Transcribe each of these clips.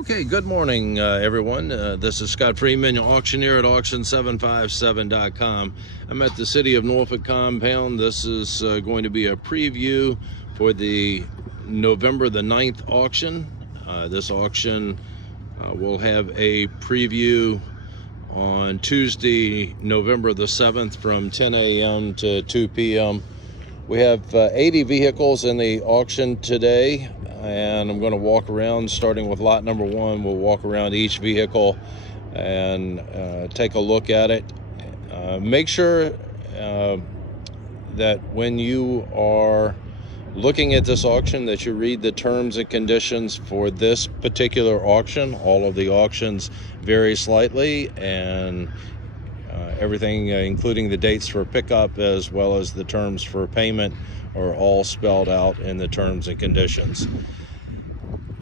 Okay, good morning, everyone. This is Scott Freeman, auctioneer at auction757.com. I'm at the City of Norfolk compound. This is going to be a preview for the November the 9th auction. This auction will have a preview on Tuesday, November the 7th from 10 a.m. to 2 p.m. We have 80 vehicles in the auction today, and I'm going to walk around starting with lot number one. We'll walk around each vehicle and take a look at it. Make sure that when you are looking at this auction that you read the terms and conditions for this particular auction. All of the auctions vary slightly, and everything including the dates for pickup as well as the terms for payment are all spelled out in the terms and conditions.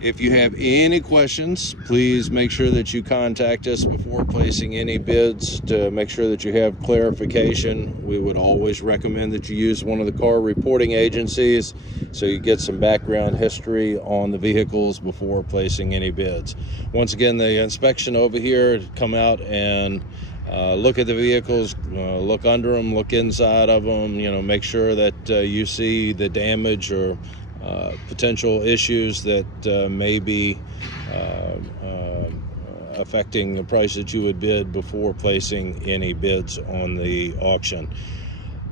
If you have any questions, please make sure that you contact us before placing any bids to make sure that you have clarification. We would always recommend that you use one of the car reporting agencies so you get some background history on the vehicles before placing any bids. Once again, the inspection over here, come out and look at the vehicles, look under them, look inside of them, make sure that you see the damage or potential issues that may be affecting the price that you would bid before placing any bids on the auction.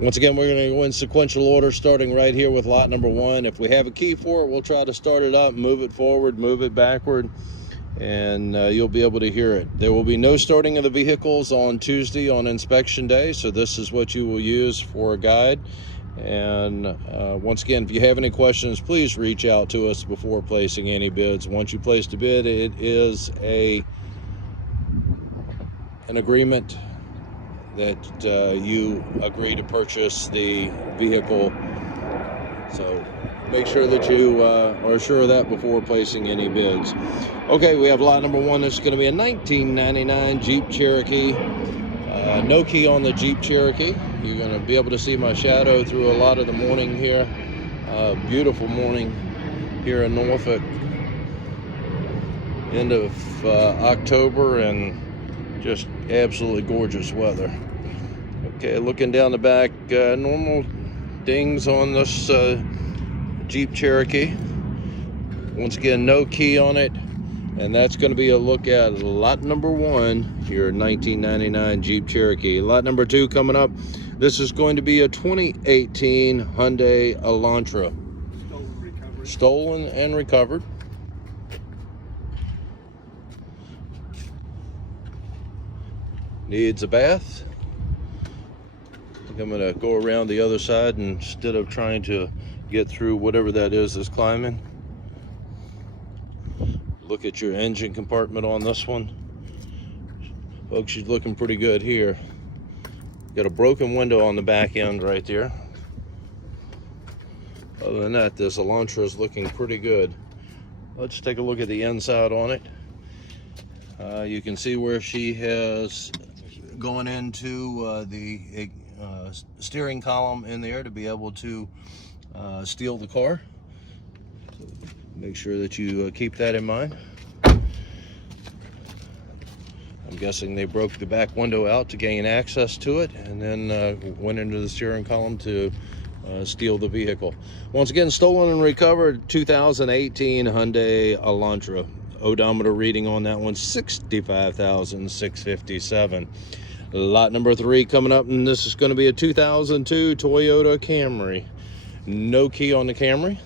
Once again, we're going to go in sequential order, starting right here with lot number one. If we have a key for it, we'll try to start it up, move it forward, move it backward, and you'll be able to hear it. There will be no starting of the vehicles on Tuesday on inspection day, so this is what you will use for a guide. And once again, if you have any questions, please reach out to us before placing any bids. Once you place the bid, it is an agreement that you agree to purchase the vehicle. So make sure that you are sure of that before placing any bids. Okay, we have lot number one. This is going to be a 1999 Jeep Cherokee. No key on the Jeep Cherokee. You're going to be able to see my shadow through a lot of the morning here. Beautiful morning here in Norfolk. End of October, and just absolutely gorgeous weather. Okay, looking down the back, normal dings on this Jeep Cherokee. Once again, no key on it. And that's going to be a look at lot number one, your 1999 Jeep Cherokee. Lot number two coming up. This is going to be a 2018 Hyundai Elantra. Stolen and recovered. Needs a bath. I think I'm going to go around the other side instead of trying to get through whatever that is that's climbing. Look at your engine compartment on this one. Folks, she's looking pretty good here. Got a broken window on the back end right there. Other than that, this Elantra is looking pretty good. Let's take a look at the inside on it. You can see where she has gone into the steering column in there to be able to steal the car. Make sure that you keep that in mind. I'm guessing they broke the back window out to gain access to it, and then went into the steering column to steal the vehicle. Once again, stolen and recovered 2018 Hyundai Elantra. Odometer reading on that one, 65,657. Lot number three coming up, and this is going to be a 2002 Toyota Camry. No key on the Camry.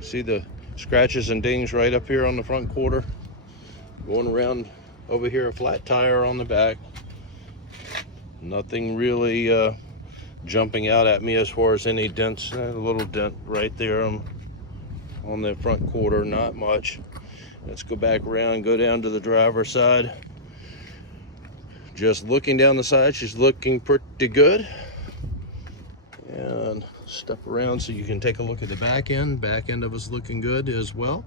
See the scratches and dings right up here on the front quarter. Going around over here, a flat tire on the back. Nothing really jumping out at me as far as any dents. A little dent right there on the front quarter, not much. Let's go back around, go down to the driver's side. Just looking down the side, she's looking pretty good. And step around so you can take a look at the back end. Back end of us looking good as well.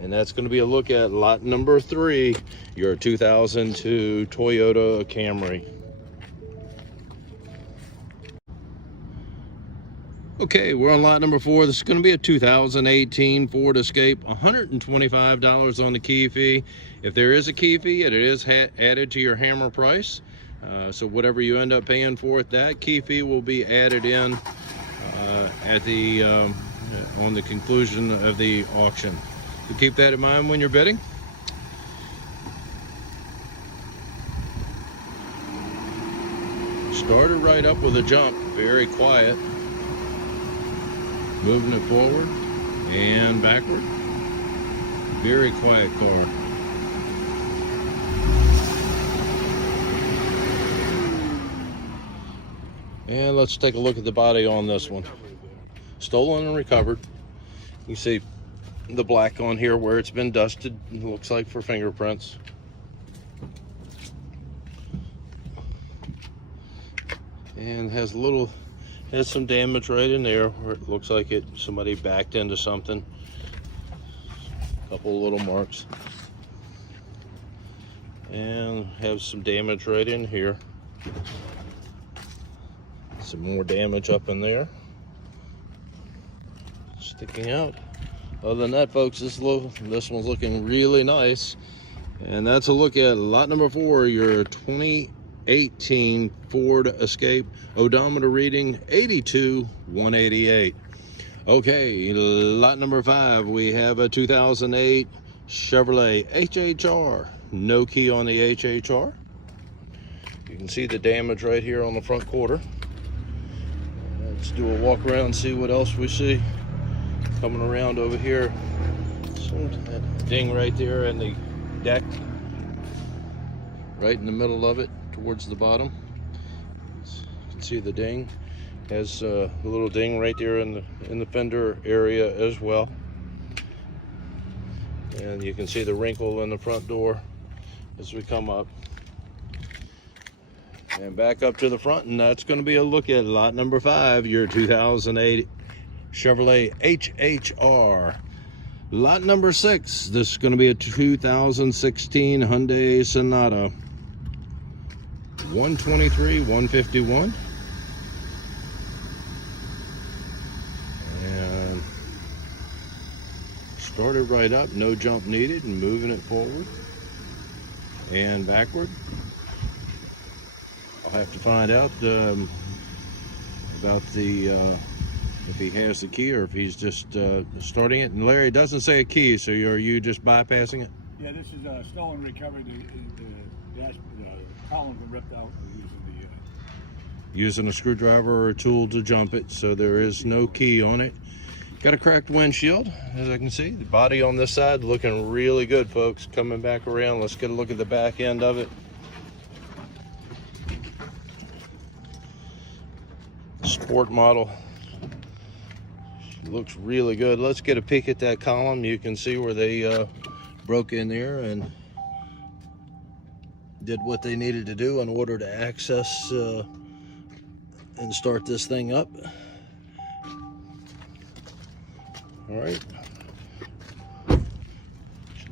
And that's going to be a look at lot number three, your 2002 Toyota Camry. Okay, we're on lot number 4. This is going to be a 2018 Ford Escape. $125 on the key fee. If there is a key fee, it is added to your hammer price. So whatever you end up paying for it, that key fee will be added in at the on the conclusion of the auction. So keep that in mind when you're bidding. Started right up with a jump, very quiet. Moving it forward and backward. Very quiet car. And let's take a look at the body on this one. Stolen and recovered. You see the black on here where it's been dusted. It looks like for fingerprints. And has some damage right in there where it looks like somebody backed into something. A couple little marks. And have some damage right in here. Some more damage up in there. Sticking out. Other than that, folks, this one's looking really nice. And that's a look at lot number 4, your 2018 Ford Escape. Odometer reading 82,188. Okay, lot number 5, we have a 2008 Chevrolet HHR. No key on the HHR. You can see the damage right here on the front quarter. Let's do a walk around and see what else we see. Coming around over here, some ding right there in the deck, right in the middle of it, towards the bottom. You can see the ding. Has a little ding right there in the fender area as well. And you can see the wrinkle in the front door as we come up. And back up to the front, and that's going to be a look at lot number 5, your 2008 Chevrolet HHR. Lot number 6, this is going to be a 2016 Hyundai Sonata. 123,151. And started right up, no jump needed, and moving it forward and backward. I'll have to find out about if he has the key or if he's just starting it. And Larry, it doesn't say a key, so are you just bypassing it? Yeah, this is stolen recovery. The columns were ripped out using a screwdriver or a tool to jump it, so there is no key on it. Got a cracked windshield, as I can see. The body on this side looking really good, folks. Coming back around, let's get a look at the back end of it. Sport model. Looks really good. Let's get a peek at that column. You can see where they broke in there and did what they needed to do in order to access and start this thing up. All right,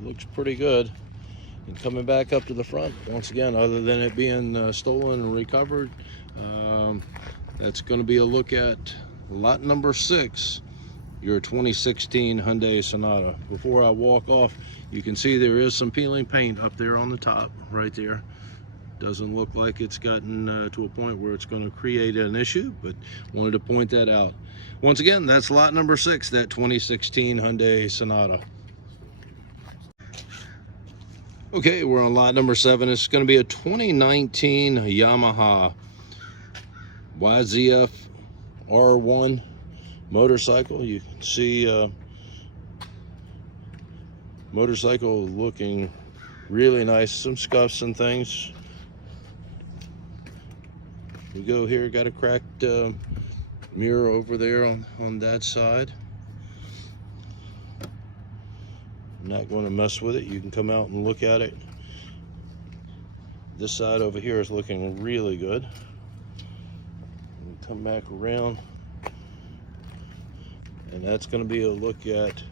looks pretty good. And coming back up to the front once again, other than it being stolen and recovered, that's going to be a look at lot number 6, your 2016 Hyundai Sonata. Before I walk off, you can see there is some peeling paint up there on the top right there. Doesn't look like it's gotten to a point where it's going to create an issue, but wanted to point that out. Once again, that's lot number 6, that 2016 Hyundai Sonata. Okay, we're on lot number 7. It's going to be a 2019 Yamaha YZF R1 motorcycle. You can see motorcycle looking really nice. Some scuffs and things. We go here, got a cracked mirror over there on that side. I'm not going to mess with it. You can come out and look at it. This side over here is looking really good. Come back around, and that's going to be a look at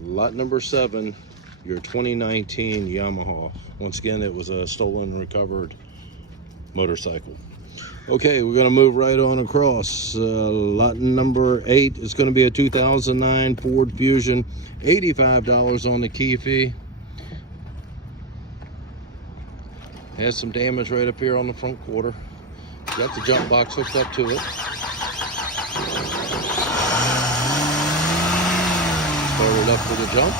lot number 7, your 2019 Yamaha. Once again, it was a stolen and recovered motorcycle. Okay, we're going to move right on across. Lot number 8 is going to be a 2009 Ford Fusion. $85 on the key fee. Has some damage right up here on the front quarter. Got the jump box hooked up to it. Started up with a jump.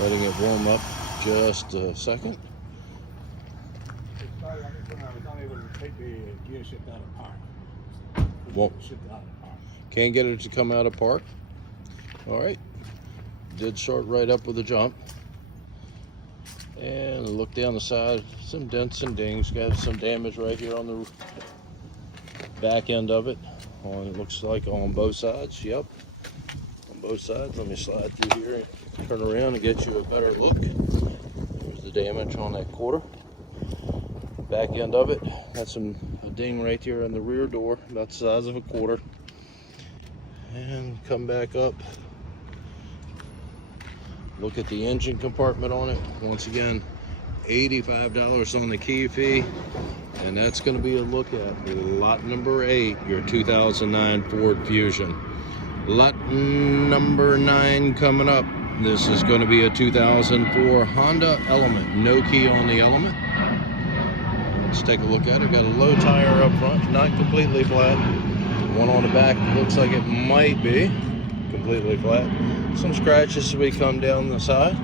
Letting it warm up just a second. It started, I think, when I was unable to take the gear shift out of park. Well, Shift out of park. can't get it to come out of park. All right. Did start right up with a jump. And look down the side, some dents and dings. Got some damage right here on the back end of it. It looks like on both sides. Yep, on both sides. Let me slide through here and turn around and get you a better look. There's the damage on that quarter. Back end of it. Got a ding right here on the rear door, about the size of a quarter. And come back up. Look at the engine compartment on it. Once again, $85 on the key fee. And that's going to be a look at lot number 8, your 2009 Ford Fusion. Lot number 9 coming up. This is going to be a 2004 Honda Element. No key on the Element. Let's take a look at it. Got a low tire up front, not completely flat. One on the back looks like it might be completely flat. Some scratches as we come down the side.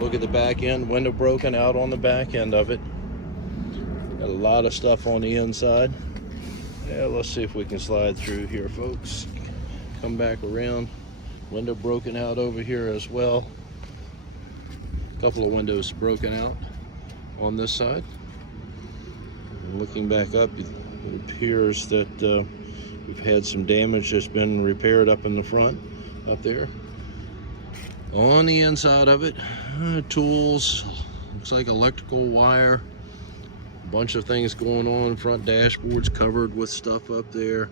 Look at the back end, window broken out on the back end of it. Got a lot of stuff on the inside. Yeah, let's see if we can slide through here, folks. Come back around. Window broken out over here as well. A couple of windows broken out on this side. And looking back up, it appears that we've had some damage that's been repaired up in the front, up there. On the inside of it, tools, looks like electrical wire, a bunch of things going on. Front dashboard's covered with stuff up there.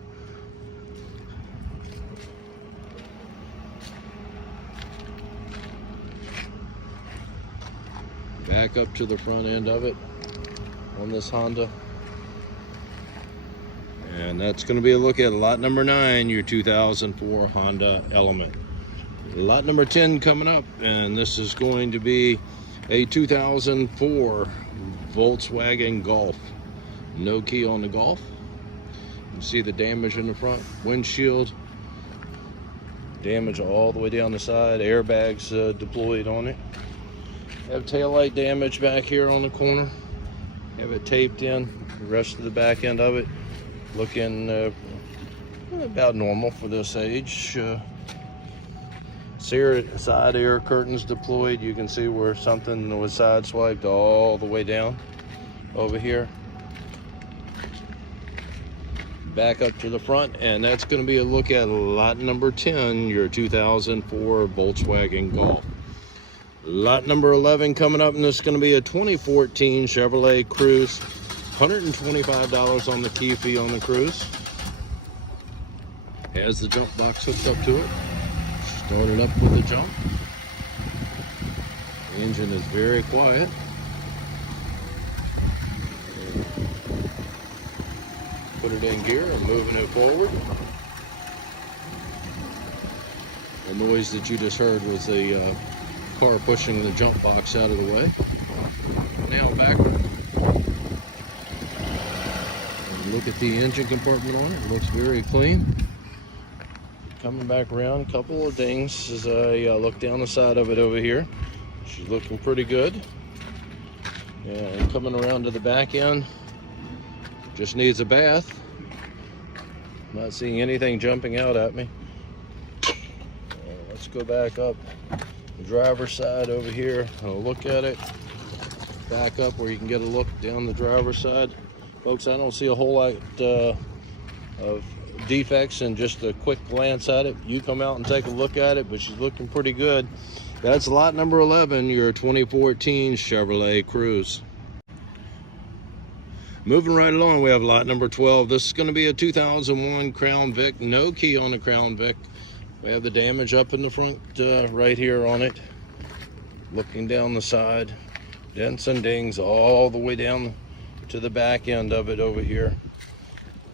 Back up to the front end of it on this Honda. And that's going to be a look at lot number 9, your 2004 Honda Element. Lot number 10 coming up, and this is going to be a 2004 Volkswagen Golf. No key on the Golf. You see the damage in the front windshield. Damage all the way down the side. Airbags deployed on it. Have taillight damage back here on the corner. Have it taped in. The rest of the back end of it looking about normal for this age. Side air curtains deployed. You can see where something was sideswiped all the way down over here. Back up to the front, and that's going to be a look at lot number 10, your 2004 Volkswagen Golf. Lot number 11 coming up, and this is going to be a 2014 Chevrolet Cruze. $125 on the key fee on the Cruze. Has the jump box hooked up to it. Started up with a jump. The engine is very quiet. Put it in gear and moving it forward. The noise that you just heard was the car pushing the jump box out of the way. Now backward. And look at the engine compartment on it. It looks very clean. Coming back around, a couple of dings as I look down the side of it over here. She's looking pretty good. And coming around to the back end, just needs a bath. Not seeing anything jumping out at me. Let's go back up the driver's side over here. I'll look at it. Back up where you can get a look down the driver's side. Folks, I don't see a whole lot of defects and just a quick glance at it. You come out and take a look at it, but she's looking pretty good. That's lot number 11, your 2014 Chevrolet Cruze. Moving right along, we have lot number 12. This is going to be a 2001 Crown Vic. No key on the Crown Vic. We have the damage up in the front right here on it. Looking down the side. Dents and dings all the way down to the back end of it over here.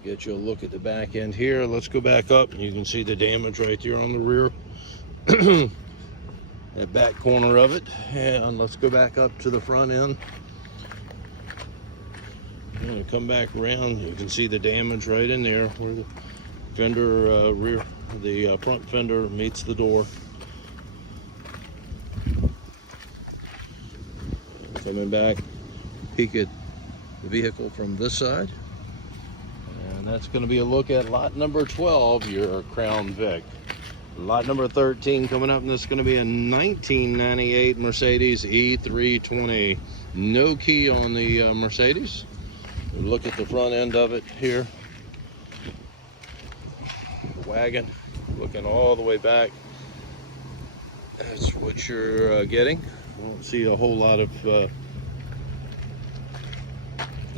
Get you a look at the back end here. Let's go back up. You can see the damage right there on the rear. That back corner of it. And let's go back up to the front end. I'm going to come back around. You can see the damage right in there where the fender the front fender meets the door. Coming back, peek at the vehicle from this side. And that's going to be a look at lot number 12, your Crown Vic. Lot number 13 coming up, and this is going to be a 1998 Mercedes E320. No key on the Mercedes. Look at the front end of it here. The wagon looking all the way back. That's what you're getting. I don't see a whole lot of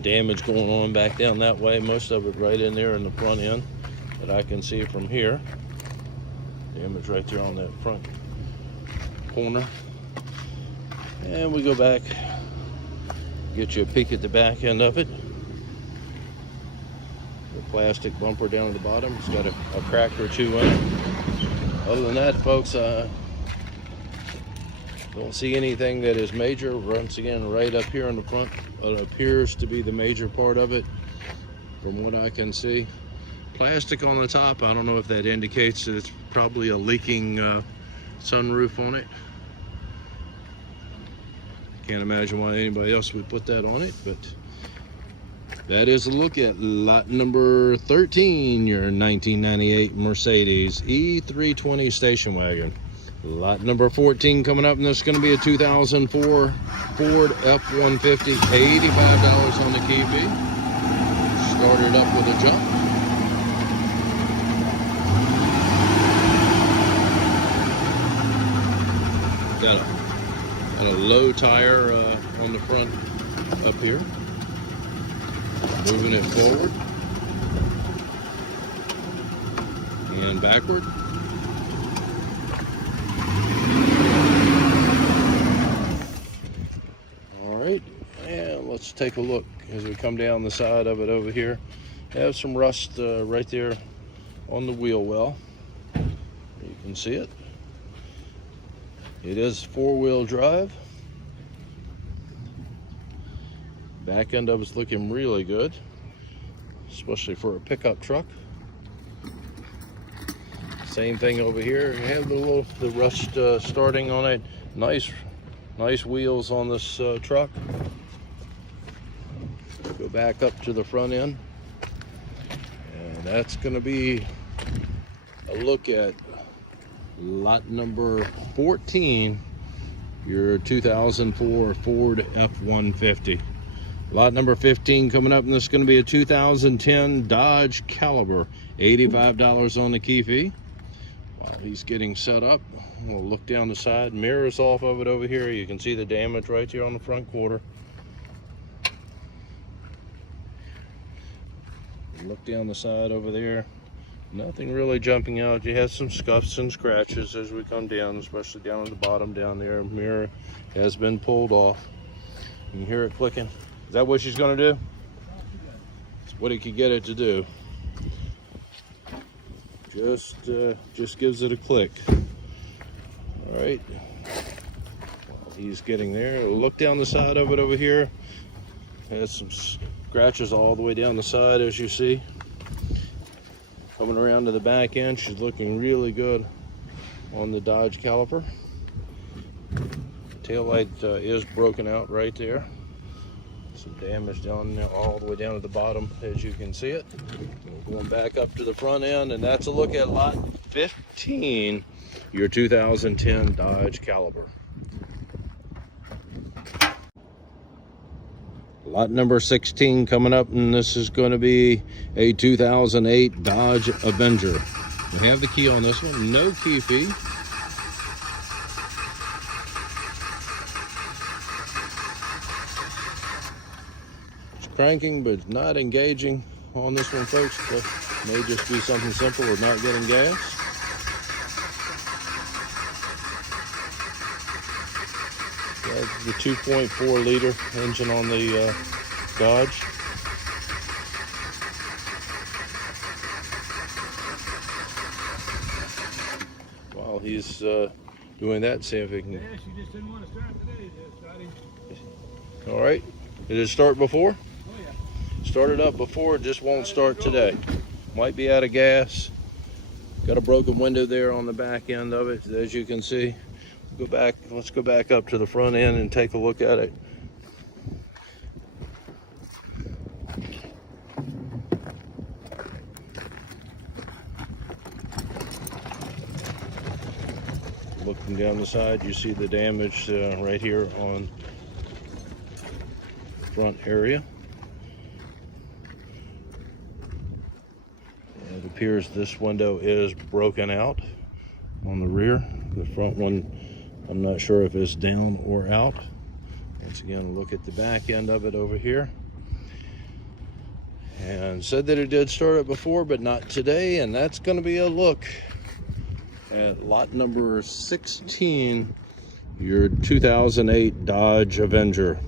damage going on back down that way. Most of it right in there in the front end that I can see from here. Damage right there on that front corner. And we go back, get you a peek at the back end of it. The plastic bumper down at the bottom. It's got a crack or two in it. Other than that, folks, don't see anything that is major. Once again, right up here in the front, it appears to be the major part of it from what I can see. Plastic on the top, I don't know if that indicates that it's probably a leaking sunroof on it. Can't imagine why anybody else would put that on it, but that is a look at lot number 13, your 1998 Mercedes E320 station wagon. Lot number 14 coming up, and this is going to be a 2004 Ford F-150, $85 on the key fee. Started up with a jump. Got a low tire on the front up here. Moving it forward and backward. All right, and let's take a look as we come down the side of it over here. Have some rust right there on the wheel well. You can see it. It is four-wheel drive. Back end of it's looking really good, especially for a pickup truck. Same thing over here. You have the rust starting on it. Nice wheels on this truck. Go back up to the front end, and that's going to be a look at lot number 14, your 2004 Ford F-150. Lot number 15 coming up, and this is going to be a 2010 Dodge Caliber, $85 on the key fee. While he's getting set up, we'll look down the side. Mirrors off of it over here. You can see the damage right here on the front quarter. Look down the side over there. Nothing really jumping out. You have some scuffs and scratches as we come down, especially down at the bottom down there. Mirror has been pulled off. You can hear it clicking. Is that what she's going to do? It's what he could get it to do. Just gives it a click. All right. While he's getting there, look down the side of it over here. Has some scratches all the way down the side, as you see. Coming around to the back end, she's looking really good on the Dodge Caliper. Taillight is broken out right there. Some damage down there all the way down to the bottom, as you can see it. Going back up to the front end, and that's a look at lot 15, your 2010 Dodge Caliber. Lot number 16 coming up, and this is going to be a 2008 Dodge Avenger. We have the key on this one, no key fee. cranking but not engaging on this one, folks. That may just be something simple of not getting gas. That's the 2.4 liter engine on the Dodge. While he's doing that, see if he can. Yeah, she just didn't want to start today, Scotty. All right. Did it start before? Oh yeah. Started up before, it just won't start today. Might be out of gas. Got a broken window there on the back end of it, as you can see. Go back. Let's go back up to the front end and take a look at it. Looking down the side, you see the damage right here on the front area. It appears this window is broken out on the rear. The front one, I'm not sure if it's down or out. Once again, look at the back end of it over here. And said that it did start it before, but not today. And that's going to be a look at lot number 16, your 2008 Dodge Avenger.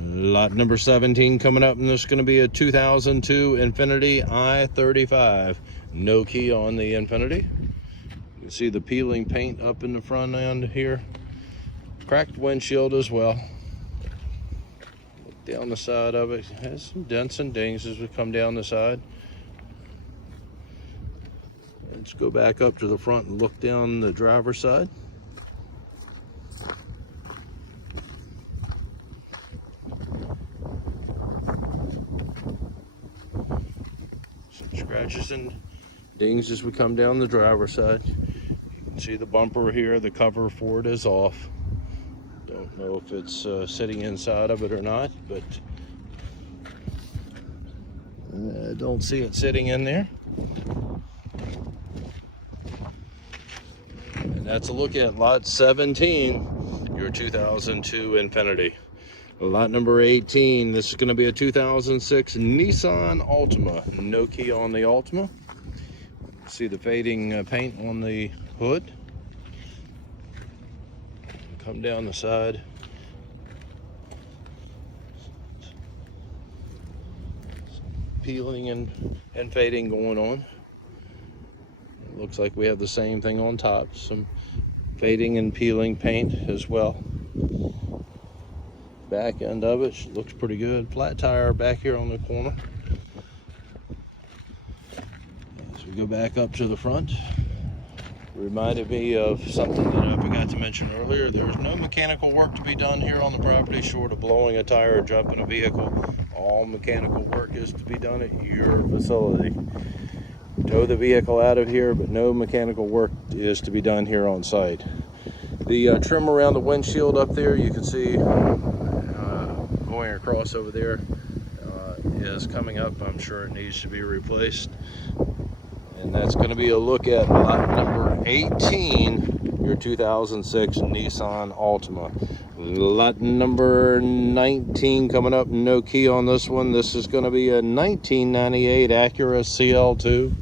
Lot number 17 coming up, and this is going to be a 2002 Infiniti i35. No key on the Infiniti. You can see the peeling paint up in the front end here. Cracked windshield as well. Look down the side of it. It has some dents and dings as we come down the side. Let's go back up to the front and look down the driver's side. Some scratches and dings as we come down the driver's side. You can see the bumper here, the cover for it is off. Don't know if it's sitting inside of it or not, but I don't see it sitting in there. And that's a look at lot 17, your 2002 Infiniti. Lot number 18, this is going to be a 2006 Nissan Altima. No key on the Altima. See the fading paint on the hood. Come down the side. Peeling and fading going on. It looks like we have the same thing on top. Some fading and peeling paint as well. Back end of it looks pretty good. Flat tire back here on the corner. As we go back up to the front, reminded me of something that I forgot to mention earlier. There's no mechanical work to be done here on the property short of blowing a tire or jumping a vehicle. All mechanical work is to be done at your facility. Tow the vehicle out of here, but no mechanical work is to be done here on site. The trim around the windshield up there, you can see going across over there is coming up. I'm sure it needs to be replaced. And that's going to be a look at lot number 18, your 2006 Nissan Altima. Lot number 19 coming up, no key on this one. This is going to be a 1998 Acura CL2. You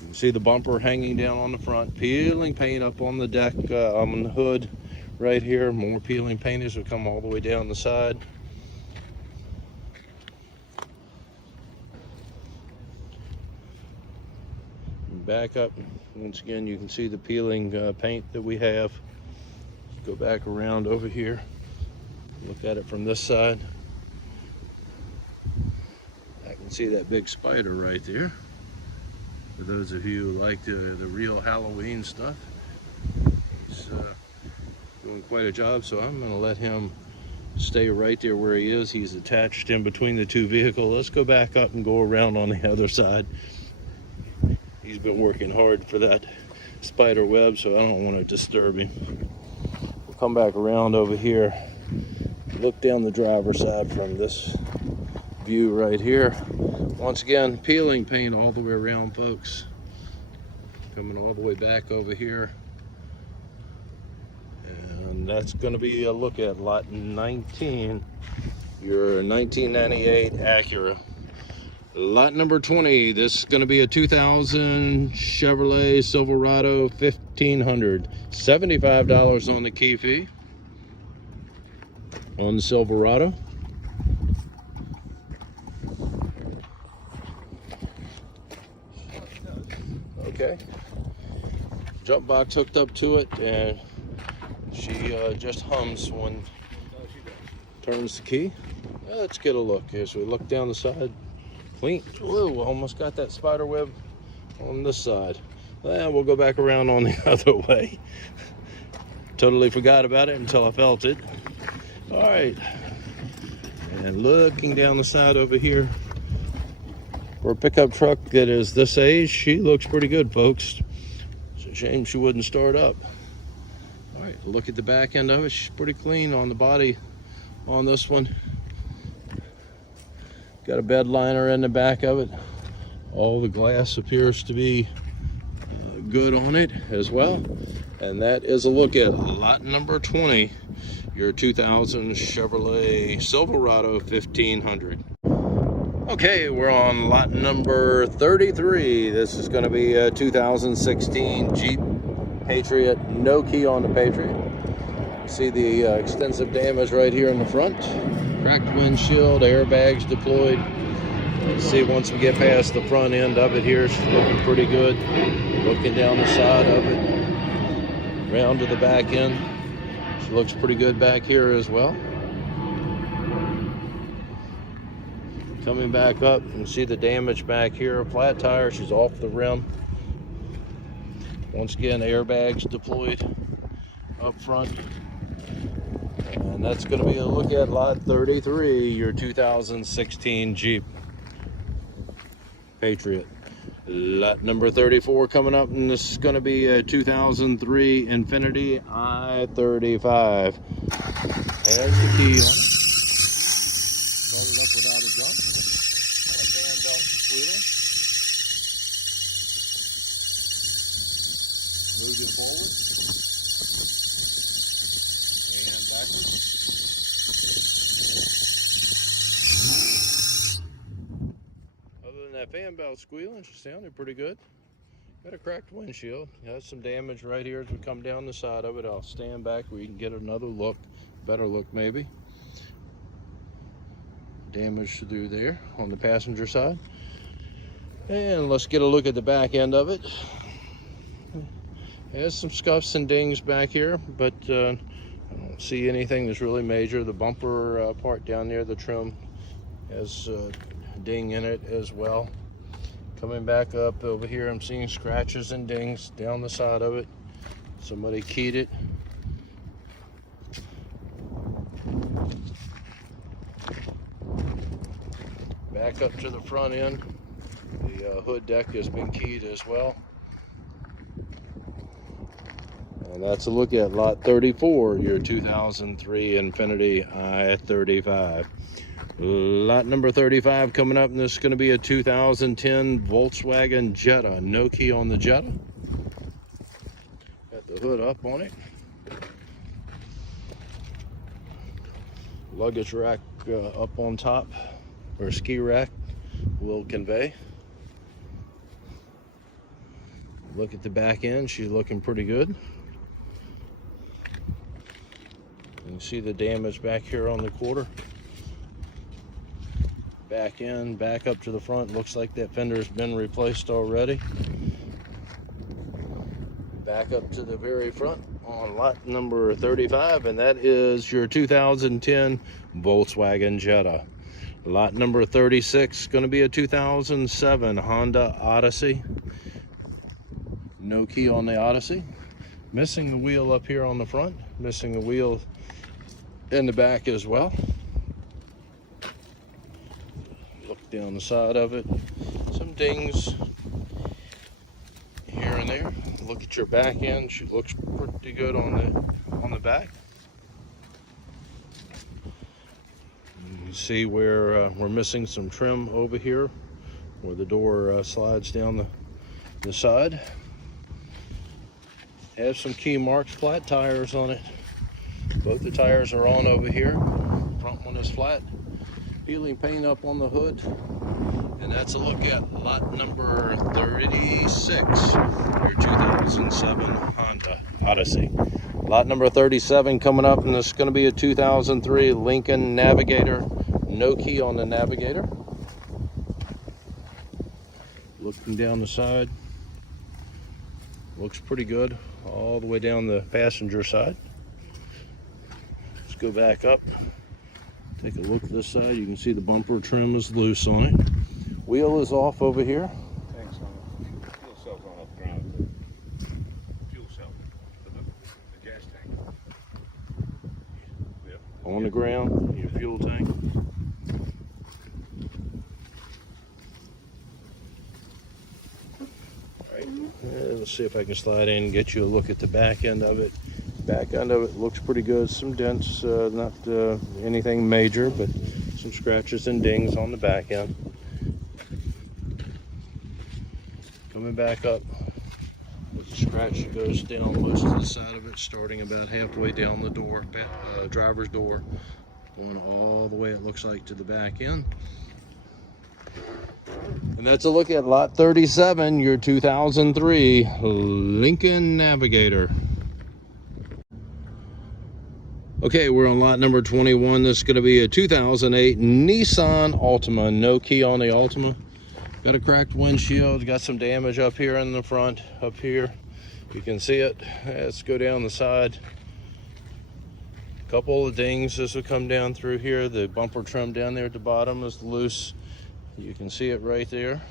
can see the bumper hanging down on the front, peeling paint up on the deck, on the hood right here. More peeling paint as we come all the way down the side. Back up, once again, you can see the peeling paint that we have. Go back around over here, look at it from this side. I can see that big spider right there. For those of you who like the real Halloween stuff, he's doing quite a job, so I'm going to let him stay right there where he is. He's attached in between the two vehicles. Let's go back up and go around on the other side. He's been working hard for that spider web, so I don't want to disturb him. We'll come back around over here, look down the driver's side from this view right here. Once again, peeling paint all the way around, folks. Coming all the way back over here. And that's going to be a look at lot 19, your 1998 Acura. Lot number 20, this is going to be a 2000 Chevrolet Silverado 1500. $75 on the key fee on the Silverado. Okay, jump box hooked up to it, and she just hums when turns the key. Let's get a look as we look down the side. Clean. Whoa, almost got that spider web on this side. Well, we'll go back around on the other way. Totally forgot about it until I felt it. All right, and looking down the side over here, for a pickup truck that is this age, she looks pretty good, folks. It's a shame she wouldn't start up. All right, look at the back end of it. She's pretty clean on the body on this one. Got a bed liner in the back of it. All the glass appears to be good on it as well. And that is a look at lot number 20, your 2000 Chevrolet Silverado 1500. Okay, we're on lot number 33. This is going to be a 2016 Jeep Patriot. No key on the Patriot. See the extensive damage right here in the front. Cracked windshield, airbags deployed. See, once we get past the front end of it here, she's looking pretty good. Looking down the side of it, round to the back end. She looks pretty good back here as well. Coming back up, and see the damage back here. Flat tire, she's off the rim. Once again, airbags deployed up front. And that's going to be a look at lot 33, your 2016 Jeep Patriot. Lot number 34 coming up, and this is going to be a 2003 Infiniti I-35. There's the key on it. Started up without a jump. Got a fan belt squealing. Moved it forward and backwards. Other than that fan belt squealing, she sounded pretty good. Got a cracked windshield. Got some damage right here as we come down the side of it. I'll stand back where you can get another look, better look maybe. Damage through there on the passenger side. And let's get a look at the back end of it. It has some scuffs and dings back here, but I don't see anything that's really major. The bumper part down there, the trim, has a ding in it as well. Coming back up over here, I'm seeing scratches and dings down the side of it. Somebody keyed it. Back up to the front end, the hood deck has been keyed as well. And that's a look at lot 34, your 2003 Infiniti I-35. Lot number 35 coming up, and this is going to be a 2010 Volkswagen Jetta. No key on the Jetta. Got the hood up on it. Luggage rack up on top, or ski rack will convey. Look at the back end, she's looking pretty good. You can see the damage back here on the quarter. Back in, back up to the front. Looks like that fender's been replaced already. Back up to the very front on lot number 35, and that is your 2010 Volkswagen Jetta. Lot number 36 going to be a 2007 Honda Odyssey. No key on the Odyssey. Missing the wheel up here on the front. Missing the wheel in the back as well. Look down the side of it. Some dings here and there. Look at your back end. She looks pretty good on the back. You see where we're missing some trim over here, where the door slides down the side. Has some key marks, flat tires on it. Both the tires are on over here. Front one is flat. peeling paint up on the hood. And that's a look at lot number 36, your 2007 Honda Odyssey. Lot number 37 coming up, and it's going to be a 2003 Lincoln Navigator. No key on the Navigator. Looking down the side, looks pretty good all the way down the passenger side. Let's go back up, take a look at this side. You can see the bumper trim is loose on it. Wheel is off over here. Tanks on it. Fuel cell's on the ground. Fuel cell. The gas tank. Yep. On the ground, your fuel tank. Alright, let's see if I can slide in and get you a look at the back end of it. Back end of it looks pretty good. Some dents, not anything major, but some scratches and dings on the back end. Coming back up, with the scratch that goes down most of the side of it, starting about halfway down the door, driver's door, going all the way, it looks like, to the back end. And that's a look at lot 37, your 2003 Lincoln Navigator. Okay, we're on lot number 21. This is going to be a 2008 Nissan Altima. No key on the Altima. Got a cracked windshield, got some damage up here in the front, up here. You can see it. Let's go down the side. A couple of dings as we come down through here. The bumper trim down there at the bottom is loose. You can see it right there.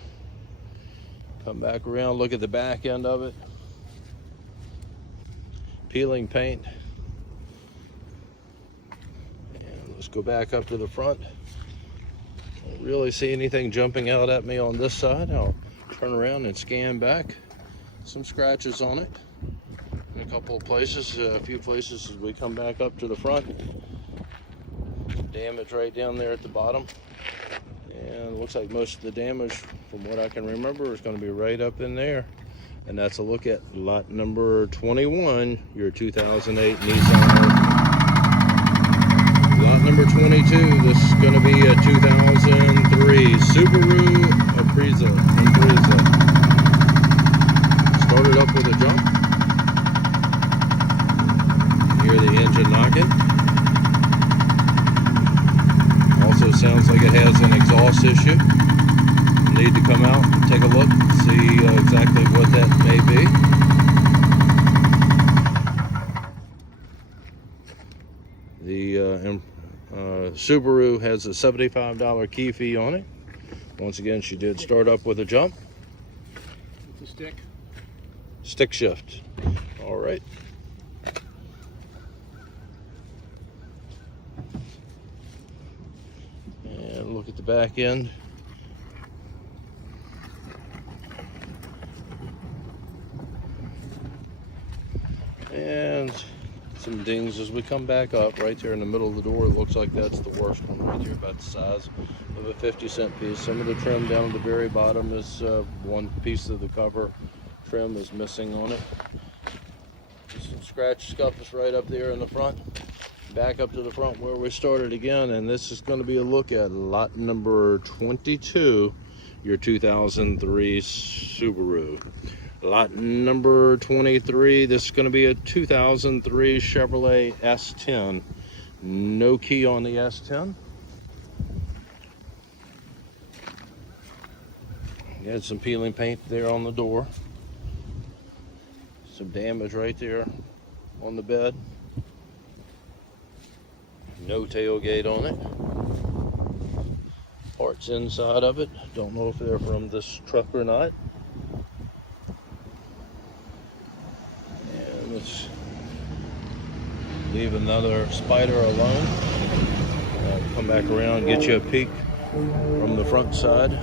Come back around, look at the back end of it. Peeling paint. And let's go back up to the front. Don't really see anything jumping out at me on this side. I'll turn around and scan back. Some scratches on it in a couple of places, a few places as we come back up to the front. Damage right down there at the bottom. And it looks like most of the damage, from what I can remember, is going to be right up in there. And that's a look at lot number 21, your 2008 Nissan. Lot number 22, this is going to be a 2003 Subaru Impreza. Started up with a jump. Hear the engine knocking. Also sounds like it has an exhaust issue. Need to come out and take a look, see exactly what that may be. The Subaru has a $75 key fee on it. Once again, she did start up with a jump. It's a stick. Stick shift. All right. And look at the back end. And some dings as we come back up right there in the middle of the door. It looks like that's the worst one right there, about the size of a 50-cent piece. Some of the trim down at the very bottom is one piece of the cover trim is missing on it. Some scratch scuffs right up there in the front. Back up to the front where we started again, and this is going to be a look at lot number 22, your 2003 Subaru. Lot number 23, this is going to be a 2003 Chevrolet S10. No key on the S10. You had some peeling paint there on the door. Some damage right there on the bed. No tailgate on it. Parts inside of it. Don't know if they're from this truck or not. And let's leave another Spider alone. Come back around and get you a peek from the front side.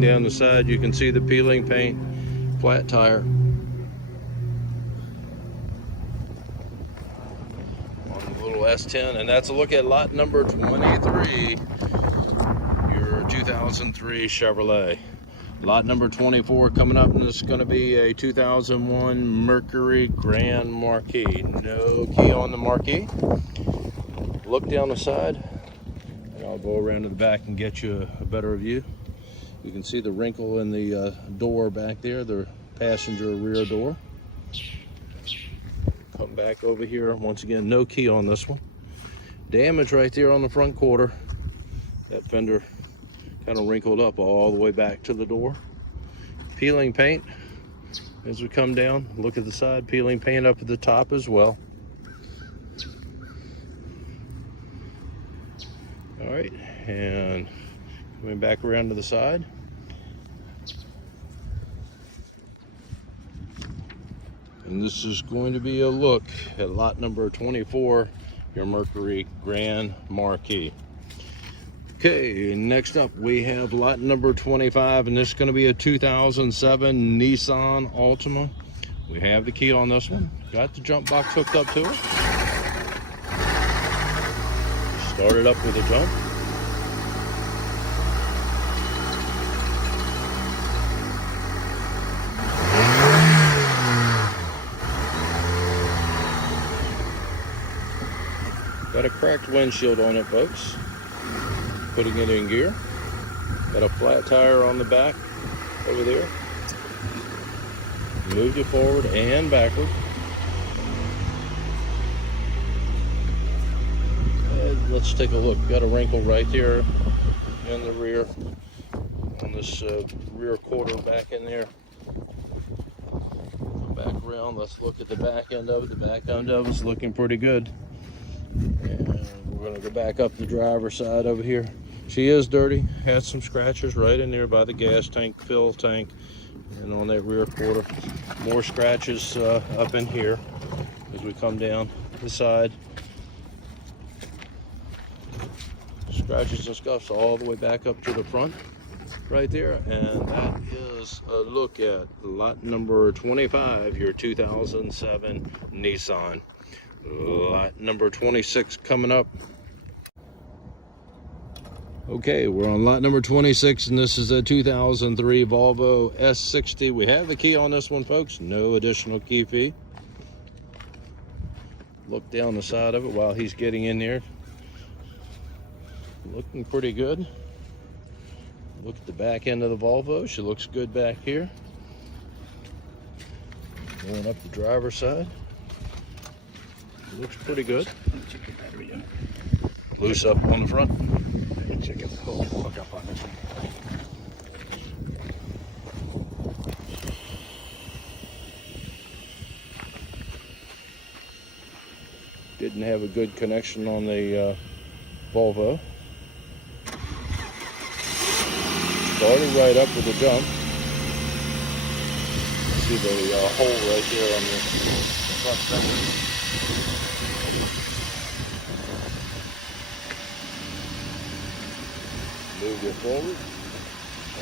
Down the side, you can see the peeling paint, flat tire. On the little S10, and that's a look at lot number 23, your 2003 Chevrolet. Lot number 24 coming up, and this is going to be a 2001 Mercury Grand Marquis. No key on the Marquis. Look down the side, and I'll go around to the back and get you a better view. You can see the wrinkle in the door back there, the passenger rear door. Come back over here. Once again, no key on this one. Damage right there on the front quarter. That fender kind of wrinkled up all the way back to the door. Peeling paint as we come down. Look at the side, peeling paint up at the top as well. All right, and coming back around to the side. And this is going to be a look at lot number 24, your Mercury Grand Marquis. Okay, next up we have lot number 25, and this is going to be a 2007 Nissan Altima. We have the key on this one. Got the jump box hooked up to it. Started up with a jump. Got a cracked windshield on it, folks. Putting it in gear. Got a flat tire on the back over there. Moved it forward and backward. And let's take a look. Got a wrinkle right there in the rear on this rear quarter back in there. Come back around. Let's look at the back end of it. The back end of it's looking pretty good. And we're going to go back up the driver's side over here. She is dirty, has some scratches right in there by the gas tank, fill tank, and on that rear quarter. More scratches up in here as we come down the side. Scratches and scuffs all the way back up to the front right there. And that is a look at lot number 25, your 2007 Nissan. Lot number 26 coming up. Okay, we're on lot number 26, and this is a 2003 Volvo S60. We have the key on this one, folks. No additional key fee. Look down the side of it while he's getting in there. Looking pretty good. Look at the back end of the Volvo. She looks good back here. Going up the driver's side. Looks pretty good. Loose up on the front. Check it. Hook up on this one. Didn't have a good connection on the Volvo. Started right up with a jump. See the hole right there on the front fender. Move it forward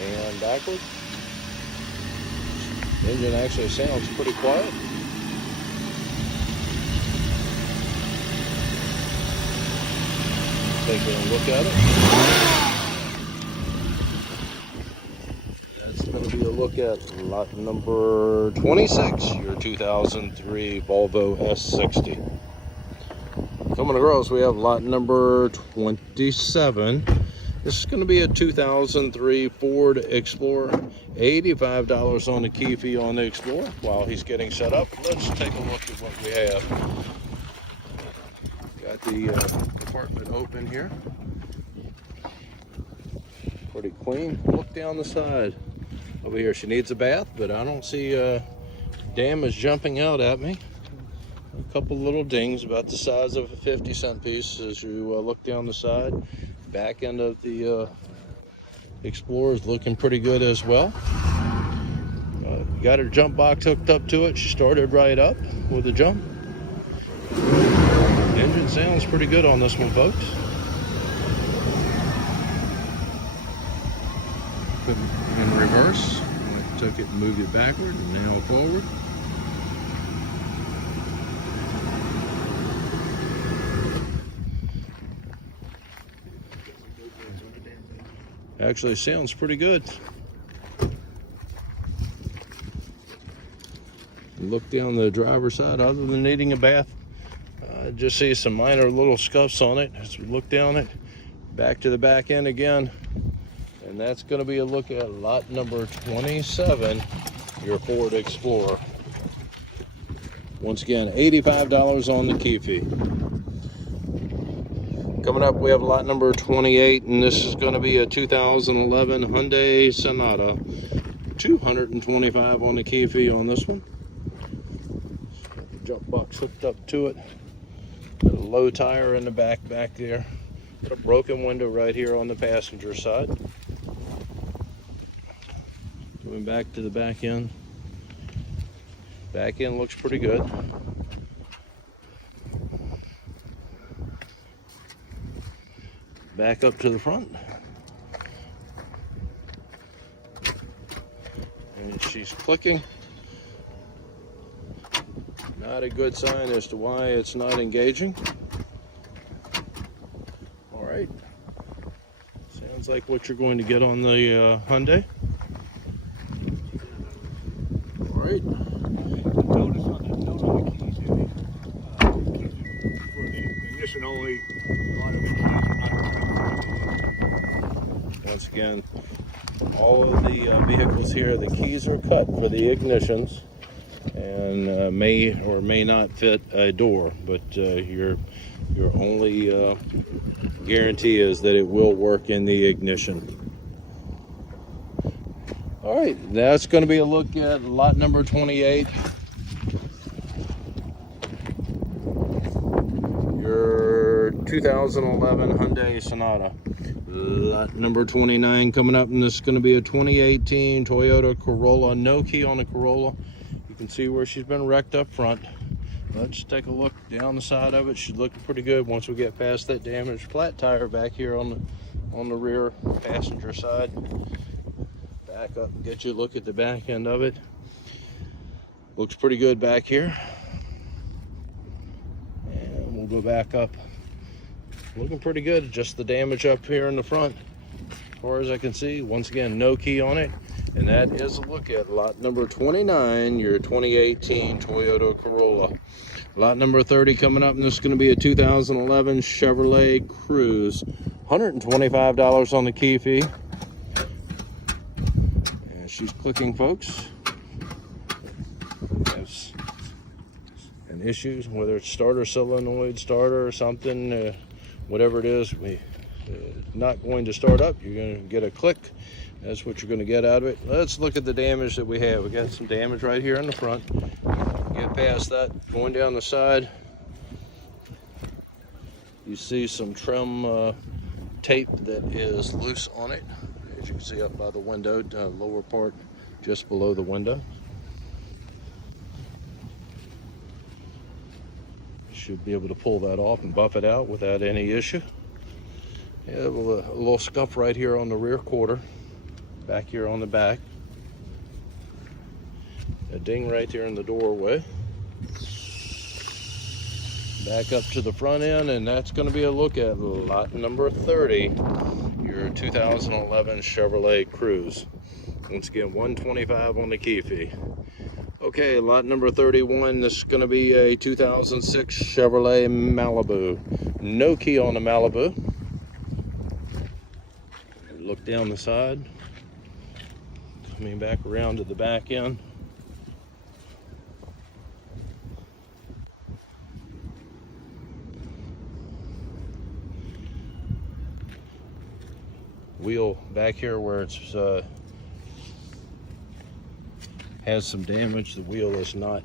and backward. The engine actually sounds pretty quiet. Taking a look at it. That's going to be a look at lot number 26, your 2003 Volvo S60. Coming across, we have lot number 27. This is going to be a 2003 Ford Explorer. $85 on the key fee on the Explorer. While he's getting set up, let's take a look at what we have. Got the compartment open here. Pretty clean. Look down the side over here. She needs a bath, but I don't see damage jumping out at me. A couple little dings about the size of a 50-cent piece as you look down the side. Back end of the Explorer is looking pretty good as well. Got her jump box hooked up to it. She started right up with a jump. Engine sounds pretty good on this one, folks. Put it in reverse. I took it and moved it backward and now forward. Actually sounds pretty good. Look down the driver's side. Other than needing a bath, just see some minor little scuffs on it. As we look down it, back to the back end again, and that's going to be a look at lot number 27, your Ford Explorer. Once again, $85 on the key fee. Coming up, we have lot number 28, and this is going to be a 2011 Hyundai Sonata. $225 on the key fee on this one. Got the jump box hooked up to it. Got a low tire in the back there. Got a broken window right here on the passenger side. Going back to the back end. Back end looks pretty good. Back up to the front. And she's clicking. Not a good sign as to why it's not engaging. All right. Sounds like what you're going to get on the Hyundai. All right. Note on the keys here. Keys for the ignition only. A lot of the keys are not. Once again, all of the vehicles here, the keys are cut for the ignitions, and may or may not fit a door, but your only guarantee is that it will work in the ignition. All right, that's going to be a look at lot number 28. Your 2011 Hyundai Sonata. Lot number 29 coming up, and this is going to be a 2018 Toyota Corolla. No key on the Corolla. You can see where she's been wrecked up front. Let's take a look down the side of it. She's looking pretty good once we get past that damaged flat tire back here on the rear passenger side. Back up and get you a look at the back end of it. Looks pretty good back here. And we'll go back up. Looking pretty good, just the damage up here in the front. As far as I can see, once again, no key on it. And that is a look at lot number 29, your 2018 Toyota Corolla. Lot number 30 coming up, and this is going to be a 2011 Chevrolet Cruze. $125 on the key fee. And she's clicking, folks. Has an issue, whether it's starter solenoid, starter or something. Whatever it is, not going to start up. You're going to get a click. That's what you're going to get out of it. Let's look at the damage that we have. We got some damage right here in the front. Get past that, going down the side. You see some trim tape that is loose on it. As you can see up by the window, lower part just below the window. Should be able to pull that off and buff it out without any issue. You have a little scuff right here on the rear quarter, back here on the back. A ding right there in the doorway. Back up to the front end, and that's going to be a look at lot number 30, your 2011 Chevrolet Cruze. Once again, $125 on the key fee. Okay, lot number 31, this is going to be a 2006 Chevrolet Malibu. No key on the Malibu. Look down the side. Coming back around to the back end. Wheel back here where it's has some damage. The wheel is not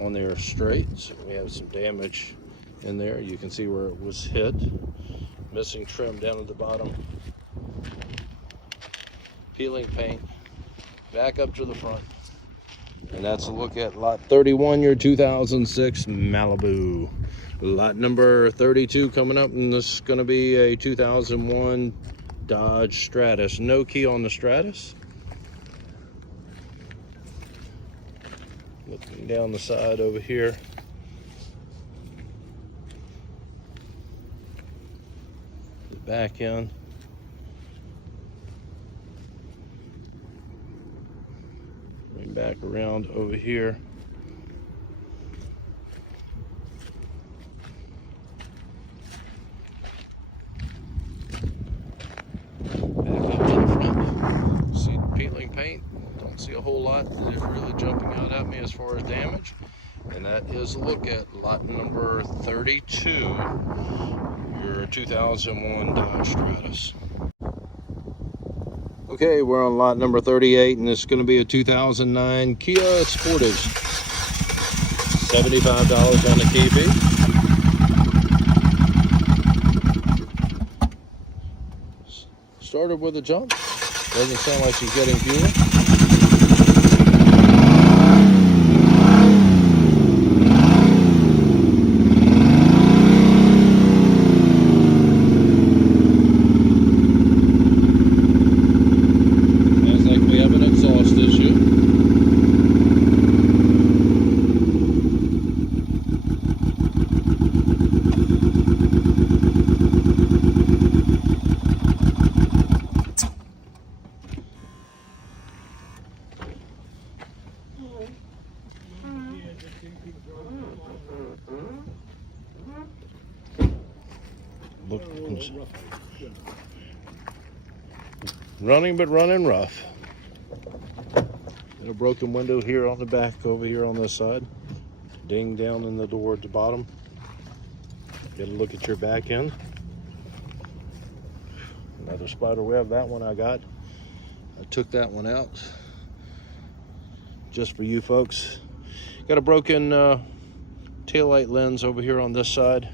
on there straight, so we have some damage in there. You can see where it was hit. Missing trim down at the bottom. Peeling paint. Back up to the front. And that's a look at lot 31, your 2006 Malibu. Lot number 32 coming up, and this is going to be a 2001 Dodge Stratus. No key on the Stratus. Looking down the side over here. The back end. Bring back around over here. peeling paint. Don't see a whole lot that is really jumping out at me as far as damage. And that is a look at lot number 32, your 2001 Dodge Stratus. Okay, we're on lot number 38, and this is going to be a 2009 Kia Sportage. $75 on the key fee. Started with a jump. Doesn't sound like she's getting fuel. Sounds like we have an exhaust issue. Look, running but running rough. Got a broken window here on the back, over here on this side. Ding down in the door at the bottom. Get a look at your back end. Another spider web. That one I got. I took that one out just for you folks. Got a broken taillight lens over here on this side.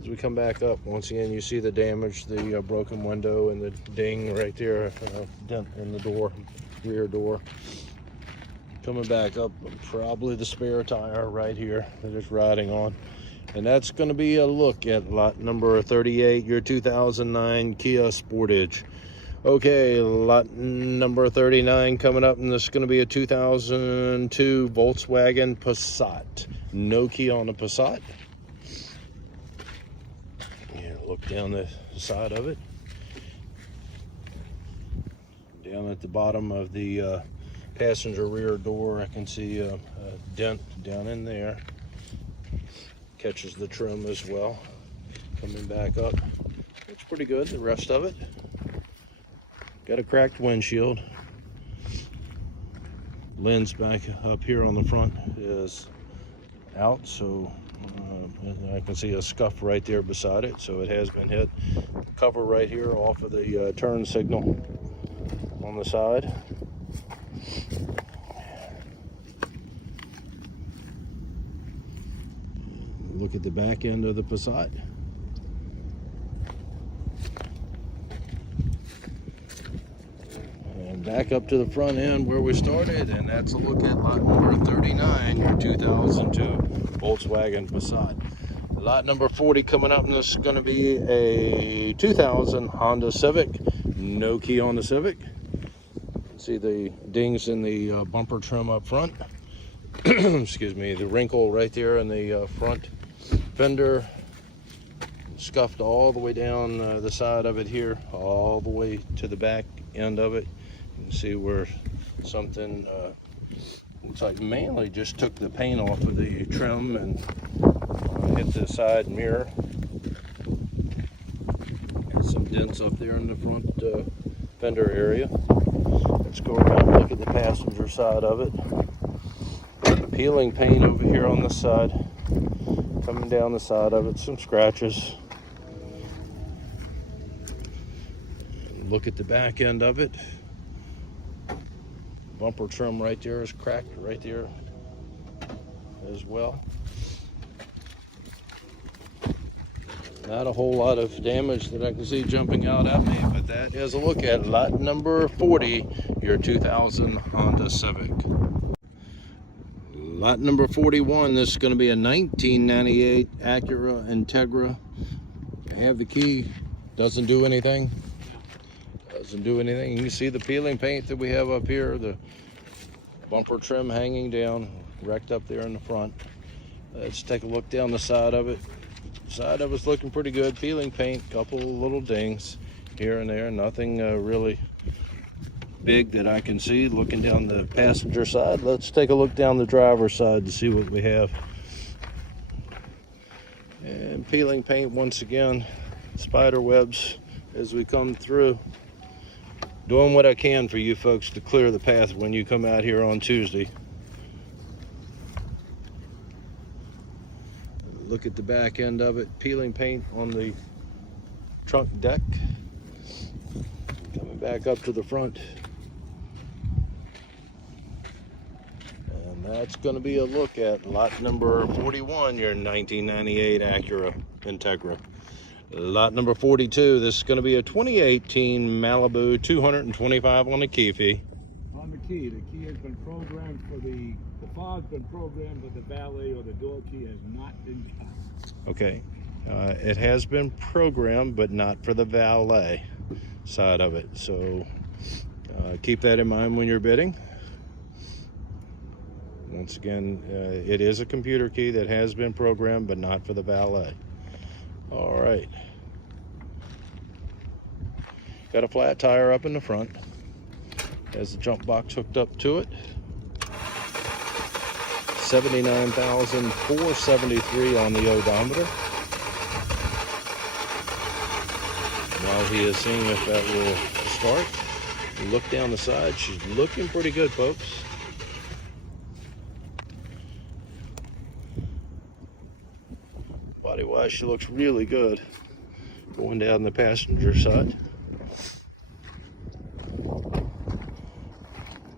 As we come back up, once again, you see the damage, the broken window and the ding right there, dent in the door, rear door. Coming back up, probably the spare tire right here that it's riding on. And that's going to be a look at lot number 38, your 2009 Kia Sportage. Okay, lot number 39 coming up, and this is going to be a 2002 Volkswagen Passat. No key on the Passat. Look down the side of it. Down at the bottom of the passenger rear door, I can see a dent down in there. Catches the trim as well. Coming back up. Looks pretty good, the rest of it. Got a cracked windshield. Lens back up here on the front is out, so I can see a scuff right there beside it, so it has been hit. Cover right here off of the turn signal on the side. Look at the back end of the Passat. And back up to the front end where we started, and that's a look at lot number 39, your 2002 Volkswagen Passat. Lot number 40 coming up, and this is going to be a 2000 Honda Civic. No key on the Civic. See the dings in the bumper trim up front. Excuse me, the wrinkle right there in the front fender. Scuffed all the way down the side of it here, all the way to the back end of it. You can see where something looks like mainly just took the paint off of the trim and hit the side mirror. Got some dents up there in the front fender area. Let's go around and look at the passenger side of it. Peeling paint over here on this side. Coming down the side of it, some scratches. Look at the back end of it. Bumper trim right there is cracked right there as well. Not a whole lot of damage that I can see jumping out at me, but that is a look at lot number 40, your 2000 Honda Civic. Lot number 41, this is going to be a 1998 Acura Integra. I have the key, doesn't do anything. Doesn't do anything. You can see the peeling paint that we have up here, the bumper trim hanging down, wrecked up there in the front. Let's take a look down the side of it. Side of it's looking pretty good. Peeling paint, couple little dings here and there. Nothing really big that I can see. Looking down the passenger side, let's take a look down the driver's side to see what we have. And peeling paint once again. Spider webs as we come through. doing what I can for you folks to clear the path when you come out here on Tuesday. Look at the back end of it, peeling paint on the trunk deck. Coming back up to the front. And that's going to be a look at lot number 41, your 1998 Acura Integra. Lot number 42, this is going to be a 2018 Malibu, 225 on the key fee. On the key has been programmed for the fob's been programmed, but the valet or the door key has not been cut. Okay, it has been programmed, but not for the valet side of it. So keep that in mind when you're bidding. Once again, it is a computer key that has been programmed, but not for the valet. All right. Got a flat tire up in the front. Has the jump box hooked up to it. 79,473 on the odometer. While he is seeing if that will start, look down the side. She's looking pretty good, folks. Body-wise, she looks really good. Going down the passenger side.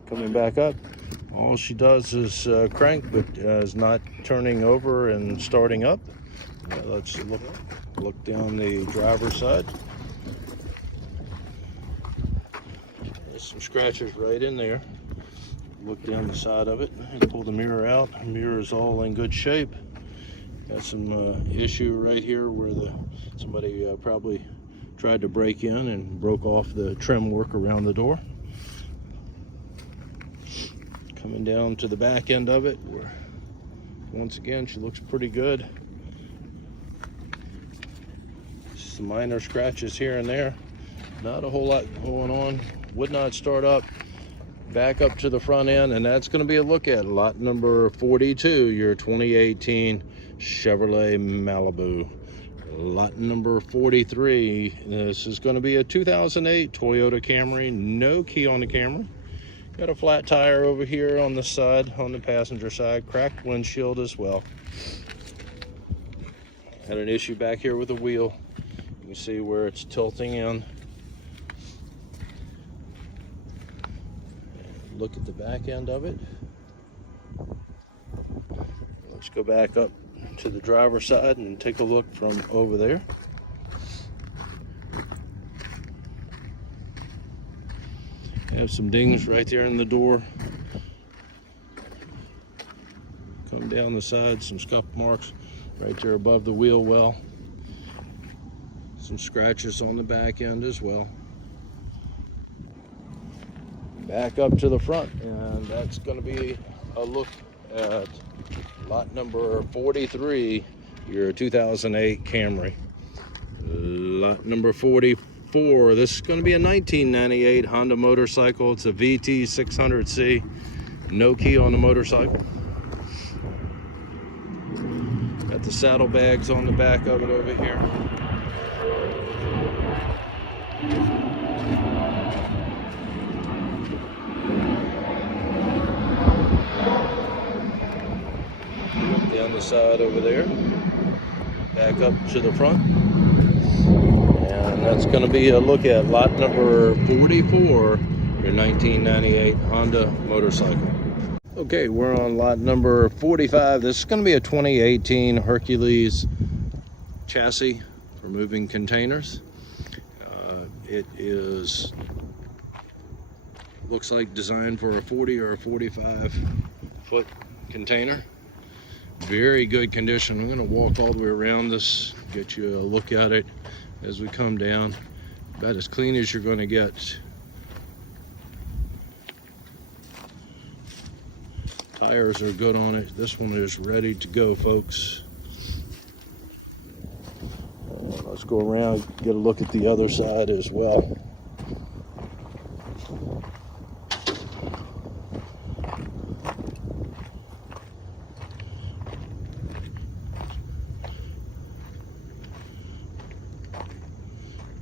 Coming back up. All she does is crank, but is not turning over and starting up. Let's look down the driver's side. There's some scratches right in there. Look down the side of it and pull the mirror out. The mirror is all in good shape. Got some issue right here where somebody probably tried to break in and broke off the trim work around the door. Coming down to the back end of it, where once again she looks pretty good. Some minor scratches here and there, not a whole lot going on. Would not start up. Back up to the front end, and that's going to be a look at lot number 42, your 2018 Chevrolet Malibu. Lot number 43, this is going to be a 2008 Toyota Camry, no key on the Camry. Got a flat tire over here on the side, on the passenger side, cracked windshield as well. Had an issue back here with the wheel. You can see where it's tilting in. Look at the back end of it. Let's go back up to the driver's side and take a look from over there. Have some dings right there in the door. Come down the side, some scuff marks right there above the wheel well. Some scratches on the back end as well. Back up to the front, and that's going to be a look at lot number 43, your 2008 Camry. Lot number 44, this is going to be a 1998 Honda motorcycle. It's a VT 600C, no key on the motorcycle. Got the saddlebags on the back of it over here. Down the side over there, back up to the front, and that's going to be a look at lot number 44, your 1998 Honda motorcycle. Okay, we're on lot number 45. This is going to be a 2018 Hercules chassis for moving containers. It looks like designed for a 40 or a 45 foot container. Very good condition. I'm going to walk all the way around this, get you a look at it as we come down. About as clean as you're going to get. Tires are good on it. This one is ready to go, folks. Let's go around, get a look at the other side as well.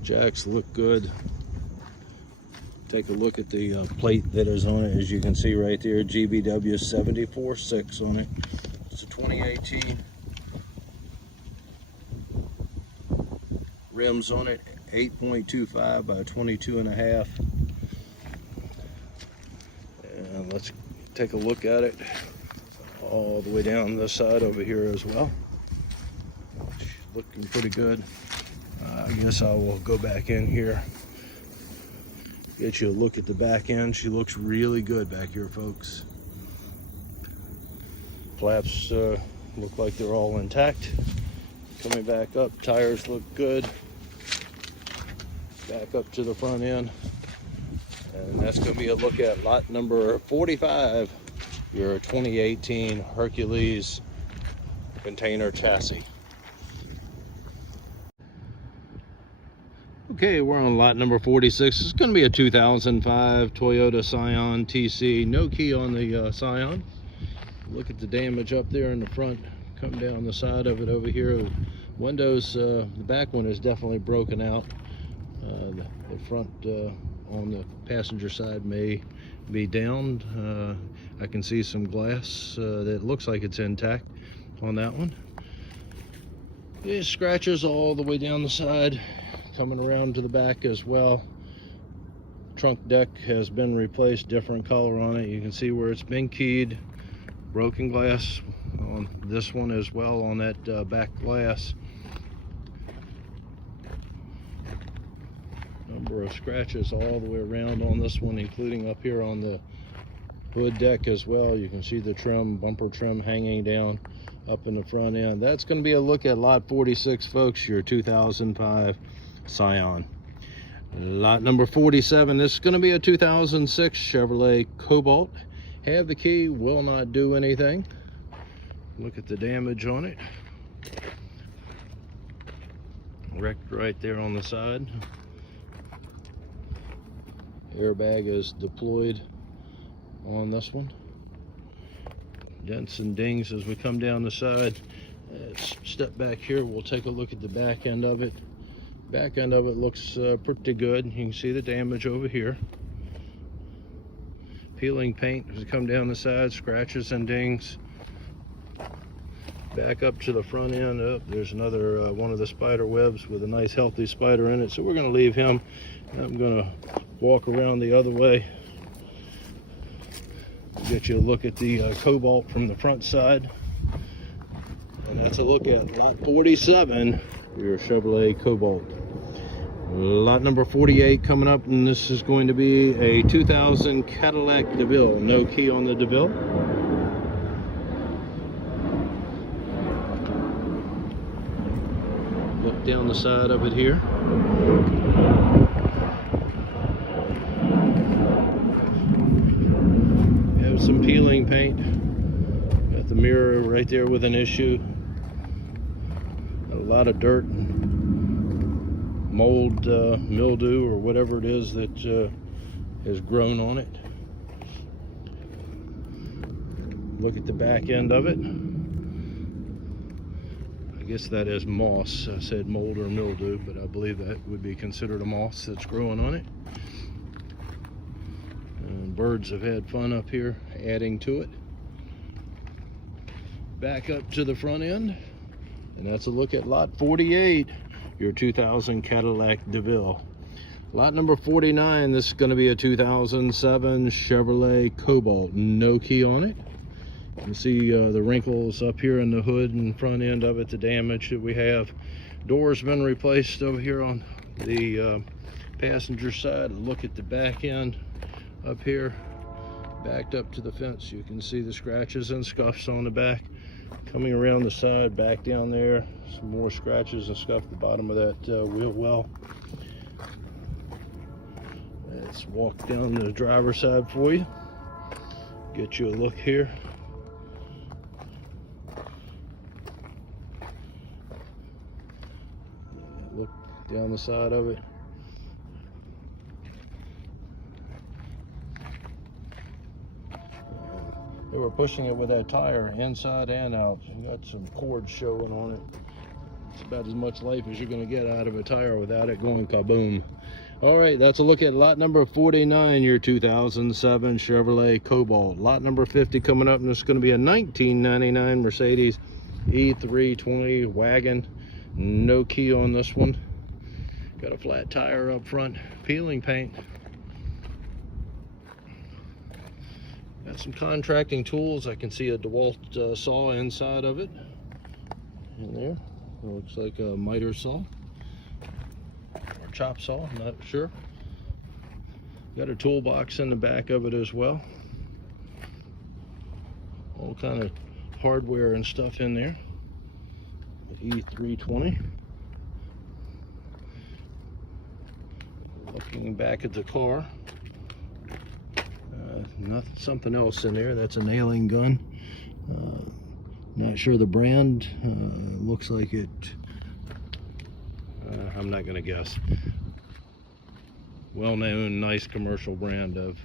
Jacks look good. take a look at the plate that is on it. As you can see right there, GBW 74.6 on it. It's a 2018. Rims on it, 8.25 by 22.5. And let's take a look at it all the way down this side over here as well. Looking pretty good. I guess I will go back in here, get you a look at the back end. She looks really good back here, folks. Flaps look like they're all intact. Coming back up, tires look good. Back up to the front end. And that's going to be a look at lot number 45, your 2018 Hercules container chassis. Okay, we're on lot number 46. It's going to be a 2005 Toyota Scion TC. No key on the Scion. Look at the damage up there in the front. Come down the side of it over here. Windows, the back one is definitely broken out. The front on the passenger side may be down. I can see some glass that looks like it's intact on that one. These scratches all the way down the side, coming around to the back as well. Trunk deck has been replaced, different color on it. You can see where it's been keyed. Broken glass on this one as well, on that back glass. Number of scratches all the way around on this one, including up here on the hood deck as well. You can see the trim, bumper trim hanging down up in the front end. That's going to be a look at lot 46, folks, your 2005 Scion. Lot number 47, this is going to be a 2006 Chevrolet Cobalt. Have the key, will not do anything. Look at the damage on it. Wrecked right there on the side. Airbag is deployed on this one. Dents and dings as we come down the side. Let's step back here, we'll take a look at the back end of it. Back end of it looks pretty good. You can see the damage over here. Peeling paint as we come down the side, scratches and dings. Back up to the front end. Oh, there's another one of the spider webs with a nice healthy spider in it. So we're going to leave him. I'm going to walk around the other way. Get you a look at the Cobalt from the front side. And that's a look at lot 47, your Chevrolet Cobalt. Lot number 48 coming up, and this is going to be a 2000 Cadillac DeVille. No key on the DeVille. Look down the side of it here. Have some peeling paint. Got the mirror right there with an issue. A lot of dirt, mold, mildew, or whatever it is that has grown on it. Look at the back end of it. I guess that is moss. I said mold or mildew, but I believe that would be considered a moss that's growing on it. And birds have had fun up here adding to it. Back up to the front end, and that's a look at lot 48, your 2000 Cadillac DeVille. Lot number 49, this is going to be a 2007 Chevrolet Cobalt. No key on it. You can see the wrinkles up here in the hood and front end of it, the damage that we have. Door's been replaced over here on the passenger side. Look at the back end up here, backed up to the fence. You can see the scratches and scuffs on the back. Coming around the side, back down there, some more scratches and scuff at the bottom of that wheel well. Let's walk down the driver's side for you. Get you a look here. Look down the side of it. They were pushing it with that tire inside and out. We got some cords showing on it. It's about as much life as you're going to get out of a tire without it going kaboom. All right, that's a look at lot number 49, your 2007 Chevrolet Cobalt. Lot number 50 coming up, and it's going to be a 1999 Mercedes E320 wagon. No key on this one. Got a flat tire up front, peeling paint. Got some contracting tools. I can see a DeWalt saw inside of it. In there, it looks like a miter saw or chop saw, I'm not sure. Got a toolbox in the back of it as well. All kind of hardware and stuff in there. E320. Looking back at the car, something else in there. That's a nailing gun. Not sure the brand. Looks like it. I'm not going to guess. Well-known, nice commercial brand of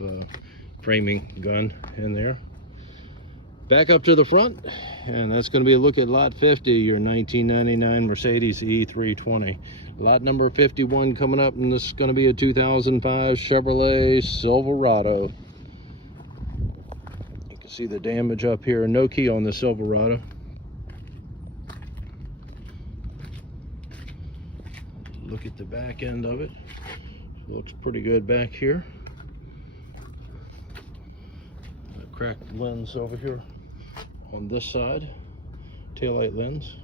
framing gun in there. Back up to the front, and that's going to be a look at lot 50, your 1999 Mercedes E320. Lot number 51 coming up, and this is going to be a 2005 Chevrolet Silverado. You can see the damage up here. No key on the Silverado. Look at the back end of it. Looks pretty good back here. A cracked lens over here on this side. Taillight lens.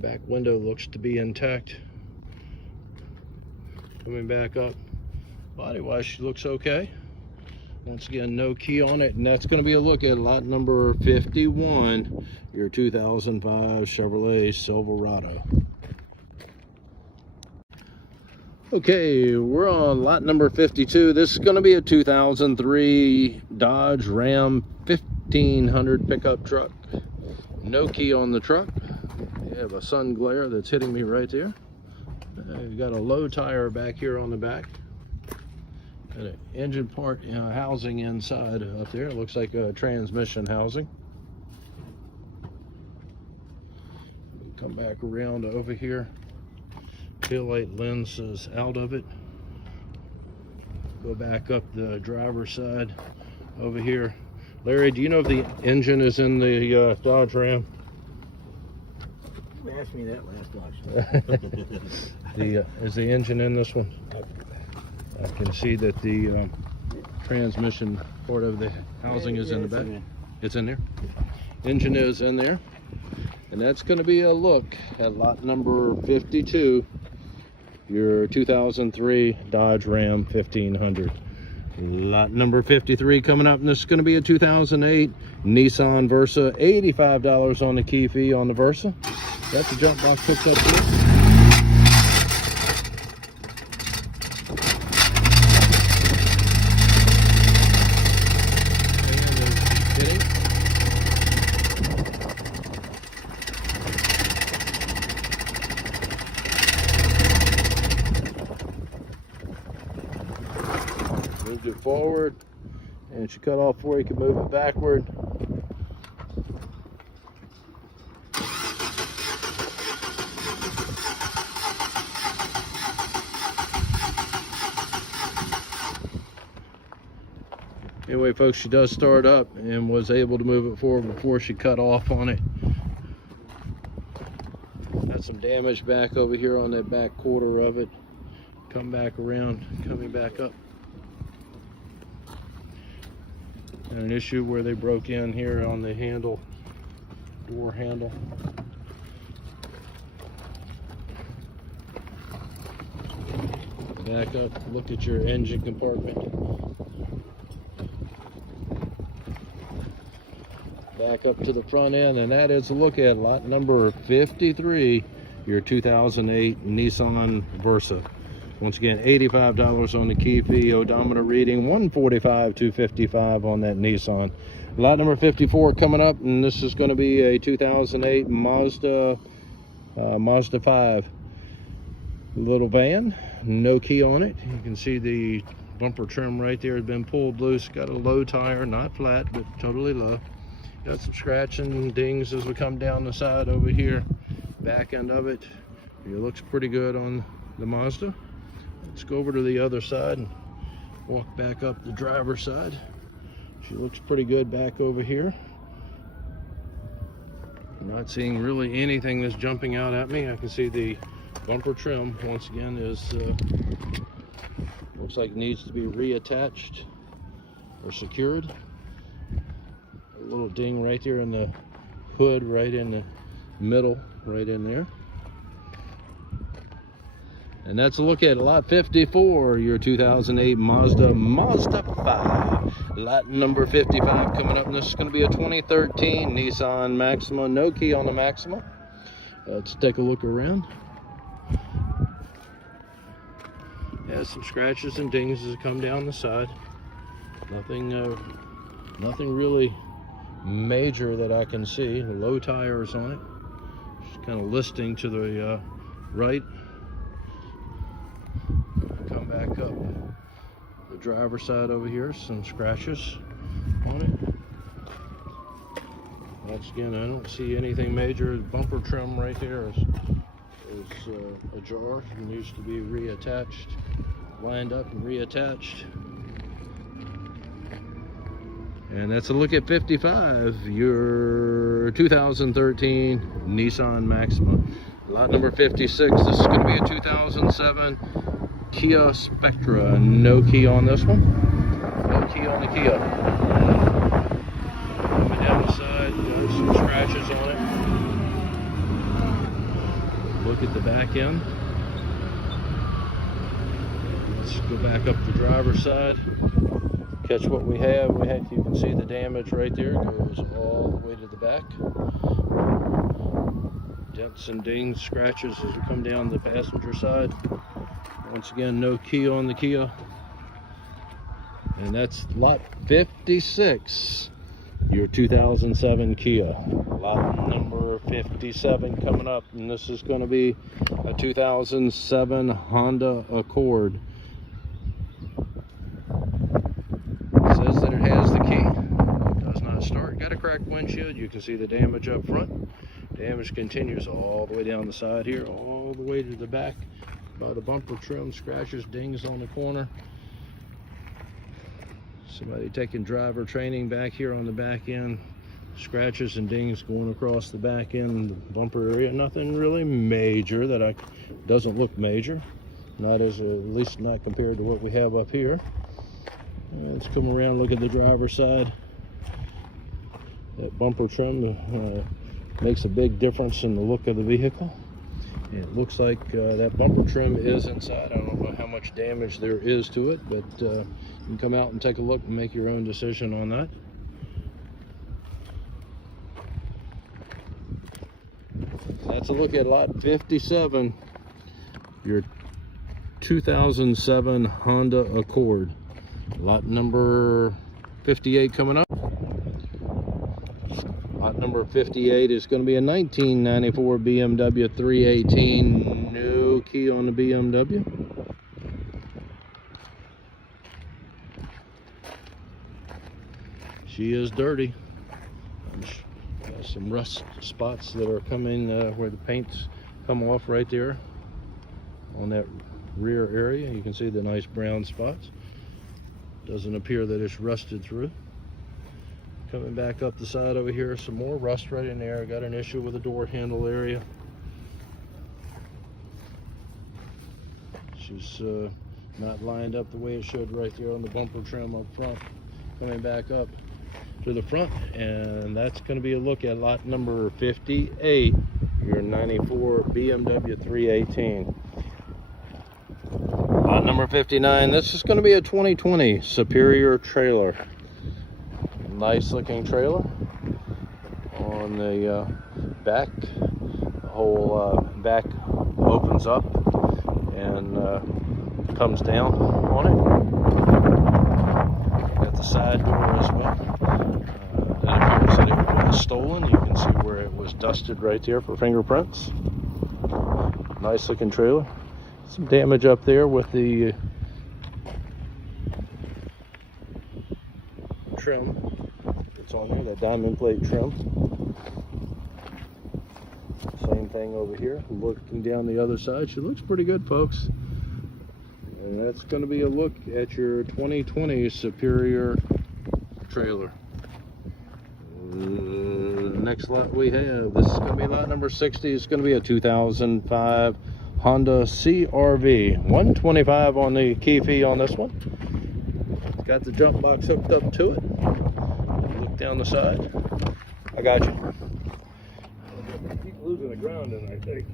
Back window looks to be intact. Coming back up. Body wise, she looks okay. Once again, no key on it, and that's going to be a look at lot number 51, your 2005 Chevrolet Silverado. Okay, we're on lot number 52. This is going to be a 2003 Dodge Ram 1500 pickup truck. No key on the truck. You have a sun glare that's hitting me right there. You got a low tire back here on the back. Got an engine part housing inside up there. It looks like a transmission housing. Come back around over here. Taillight lens is out of it. Go back up the driver's side over here. Larry, do you know if the engine is in the Dodge Ram? You asked me that last Dodge. Is the engine in this one? I can see that the transmission part of the housing is in the back. It's in there. Engine is in there. And that's going to be a look at lot number 52, your 2003 Dodge Ram 1500. Lot number 53 coming up, and this is going to be a 2008 Nissan Versa. $85 on the key fee on the Versa. That's the jump box hooks up here. Moved it forward, and she cut off where you can move it backward. Anyway, folks, she does start up and was able to move it forward before she cut off on it. Got some damage back over here on that back quarter of it. Come back around, coming back up. And an issue where they broke in here on the handle, door handle. Back up, look at your engine compartment. Back up to the front end, and that is a look at lot number 53, your 2008 Nissan Versa. Once again, $85 on the key fee, odometer reading 145/255 on that Nissan. Lot number 54 coming up, and this is going to be a 2008 Mazda 5 little van. No key on it. You can see the bumper trim right there has been pulled loose. Got a low tire, not flat, but totally low. Got some scratching and dings as we come down the side over here. Back end of it. It looks pretty good on the Mazda. Let's go over to the other side and walk back up the driver's side. She looks pretty good back over here. I'm not seeing really anything that's jumping out at me. I can see the bumper trim once again is looks like it needs to be reattached or secured. A little ding right there in the hood, right in the middle, right in there. And that's a look at lot 54, your 2008 Mazda 5. Lot number 55 coming up, and this is going to be a 2013 Nissan Maxima. No key on the Maxima. Let's take a look around. Has some scratches and dings as it come down the side. Nothing really major that I can see. Low tires on it. Just kind of listing to the right. Come back up the driver's side over here. Some scratches on it. Once again, I don't see anything major. The bumper trim right there is ajar. It needs to be reattached, lined up and reattached. And that's a look at 55, your 2013 Nissan Maxima. Lot number 56, this is going to be a 2007 Kia Spectra. No key on this one. No key on the Kia. Coming down the side, got some scratches on it. Look at the back end. Let's go back up the driver's side. Catch what we have. You can see the damage right there. It goes all the way to the back. Dents and dings, scratches as we come down the passenger side. Once again, no key on the Kia. And that's lot 56, your 2007 Kia. Lot number 57 coming up, and this is going to be a 2007 Honda Accord. Says that it has the key. It does not start. Got a cracked windshield. You can see the damage up front. Damage continues all the way down the side here, all the way to the back. By the bumper trim, scratches, dings on the corner. Somebody taking driver training back here on the back end. Scratches and dings going across the back end, the bumper area. Nothing really major that doesn't look major. Not at least not compared to what we have up here. Let's come around, look at the driver's side. That bumper trim makes a big difference in the look of the vehicle. It looks like that bumper trim is inside. I don't know how much damage there is to it, but you can come out and take a look and make your own decision on that. That's a look at lot 57, your 2007 Honda Accord. Lot number 58 coming up. Lot number 58 is going to be a 1994 BMW 318. No key on the BMW. She is dirty. Got some rust spots that are coming where the paint's come off right there on that rear area. You can see the nice brown spots. Doesn't appear that it's rusted through. Coming back up the side over here, some more rust right in there. Got an issue with the door handle area. She's not lined up the way it should right there on the bumper trim up front. Coming back up to the front, and that's going to be a look at lot number 58, your 94 BMW 318. Lot number 59, this is going to be a 2020 Superior trailer. Nice looking trailer. On the back, the whole back opens up and comes down on it. Got the side door as well. That appears that it was stolen. You can see where it was dusted right there for fingerprints. Nice looking trailer. Some damage up there with the trim that's on there, that diamond plate trim. Same thing over here. Looking down the other side, she looks pretty good, folks. And that's going to be a look at your 2020 Superior trailer. Next lot we have, this is going to be lot number 60. It's going to be a 2005 Honda CR-V. 125 on the key fee on this one. It's got the jump box hooked up to it. Look down the side. I got you. I keep losing the ground in, I think.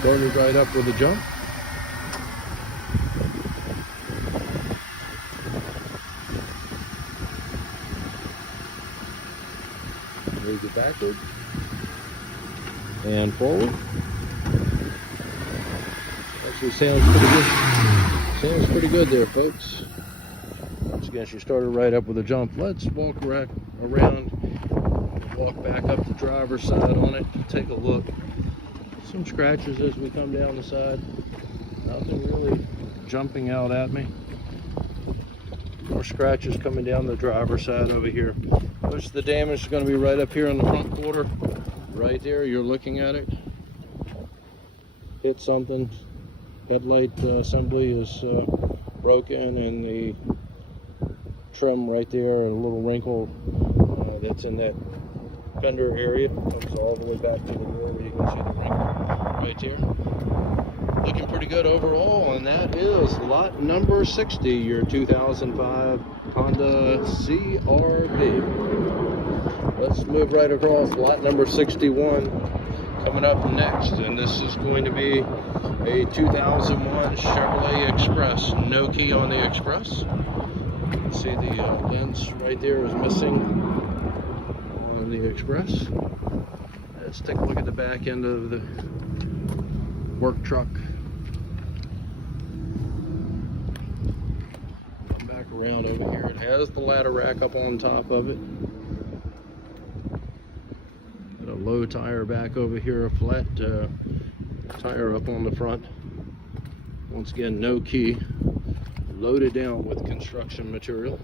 Started right up with a jump. Move it backward and forward. Actually sounds pretty good. Sounds pretty good there, folks. Once again, she started right up with a jump. Let's walk right around, walk back up the driver's side on it, take a look. Some scratches as we come down the side. Nothing really jumping out at me. More scratches coming down the driver's side over here. Most of the damage is going to be right up here on the front quarter. Right there, you're looking at it. Hit something. Headlight assembly is broken, and the trim right there, a little wrinkle that's in that fender area comes all the way back to the rear where you can see the wrinkle right there. Looking pretty good overall, and that is lot number 60, your 2005 Honda CR-V. Let's move right across lot number 61 coming up next, and this is going to be a 2001 Chevrolet Express. No key on the Express. You can see the lens right there is missing on the Express. Let's take a look at the back end of the work truck. Come back around over here. It has the ladder rack up on top of it. Got a low tire back over here, a flat tire up on the front. Once again, no key. Loaded down with construction material.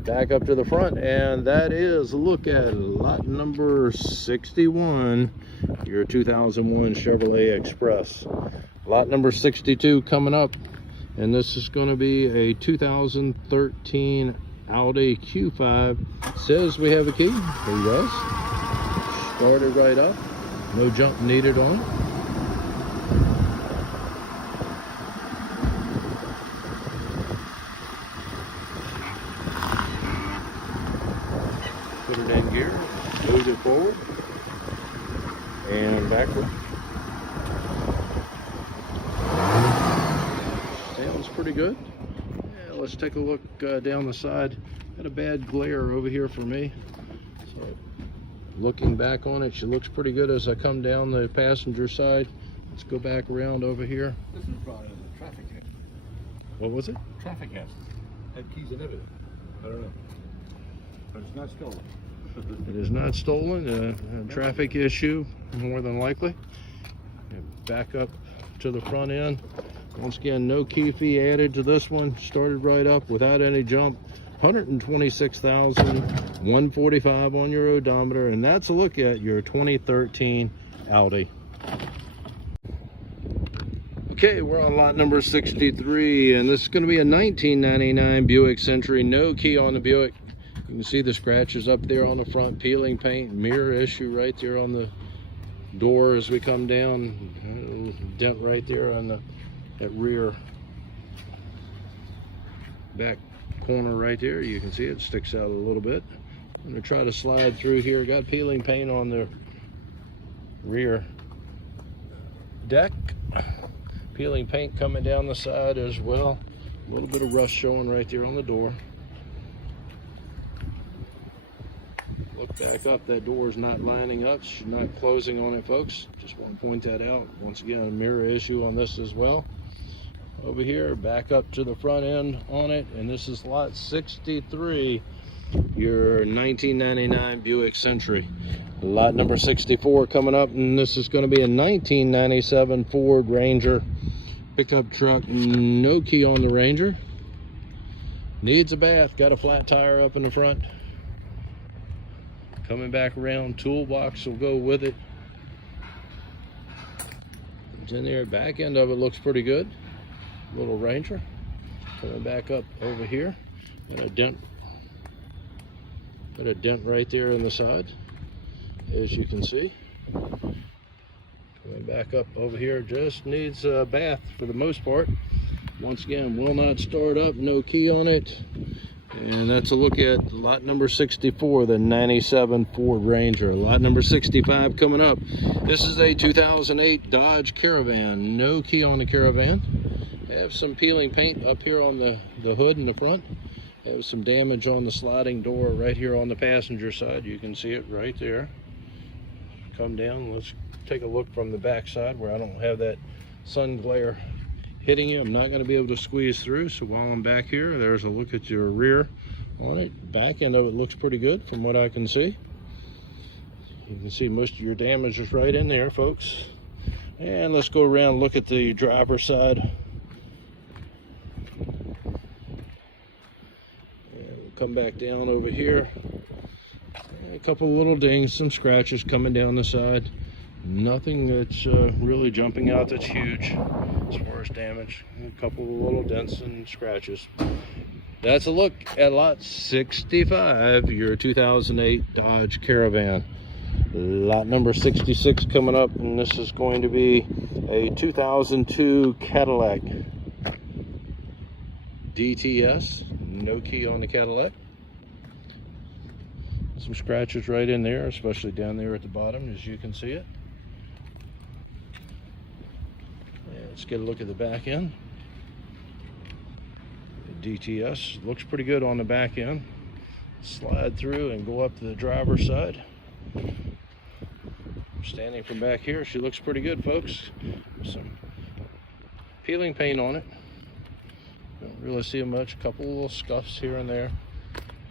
Back up to the front, and that is a look at lot number 61, your 2001 Chevrolet Express. Lot number 62 coming up, and this is going to be a 2013 Audi Q5. It says we have a key. Here he does. Started right up. No jump needed on it. Put it in gear, move it forward and backward. Sounds pretty good. Yeah, let's take a look down the side. Got a bad glare over here for me. So looking back on it, she looks pretty good as I come down the passenger side. Let's go back around over here. This is probably a traffic hazard. What was it? Traffic hazard. Had keys and everything. I don't know. But it's not stolen. It is not stolen. A traffic issue, more than likely. Back up to the front end. Once again, no key fee added to this one. Started right up without any jump. 126,145 on your odometer, and that's a look at your 2013 Audi. Okay, we're on lot number 63, and this is going to be a 1999 Buick Century. No key on the Buick. You can see the scratches up there on the front, peeling paint, mirror issue right there on the door as we come down. Dent right there on that rear back corner right there. You can see it sticks out a little bit. I'm going to try to slide through here. Got peeling paint on the rear deck. Peeling paint coming down the side as well. A little bit of rust showing right there on the door. Look back up, that door is not lining up. She's not closing on it, folks. Just want to point that out. Once again, a mirror issue on this as well. Over here, back up to the front end on it, and this is lot 63, your 1999 Buick Century. Lot number 64 coming up, and this is going to be a 1997 Ford Ranger pickup truck. No key on the Ranger. Needs a bath. Got a flat tire up in the front. Coming back around, toolbox will go with it. It's in there. Back end of it looks pretty good. Little Ranger. Coming back up over here. Got a dent right there in the side, as you can see. Coming back up over here, just needs a bath for the most part. Once again, will not start up, no key on it. And that's a look at lot number 64, the 97 Ford Ranger. Lot number 65 coming up. This is a 2008 Dodge Caravan. No key on the Caravan. Have some peeling paint up here on the hood in the front. Have some damage on the sliding door right here on the passenger side. You can see it right there. Come down. Let's take a look from the back side where I don't have that sun glare hitting you. I'm not going to be able to squeeze through, so while I'm back here, there's a look at your rear on it. Back end of it looks pretty good from what I can see. You can see most of your damage is right in there, folks. And let's go around and look at the driver's side. And we'll come back down over here. And a couple of little dings, some scratches coming down the side. Nothing that's really jumping out that's huge as far as damage. A couple of little dents and scratches. That's a look at lot 65, your 2008 Dodge Caravan. Lot number 66 coming up, and this is going to be a 2002 Cadillac DTS. No key on the Cadillac. Some scratches right in there, especially down there at the bottom, as you can see it. Let's get a look at the back end. The DTS looks pretty good on the back end. Slide through and go up to the driver's side. Standing from back here, she looks pretty good, folks. Some peeling paint on it. Don't really see much. A couple little scuffs here and there.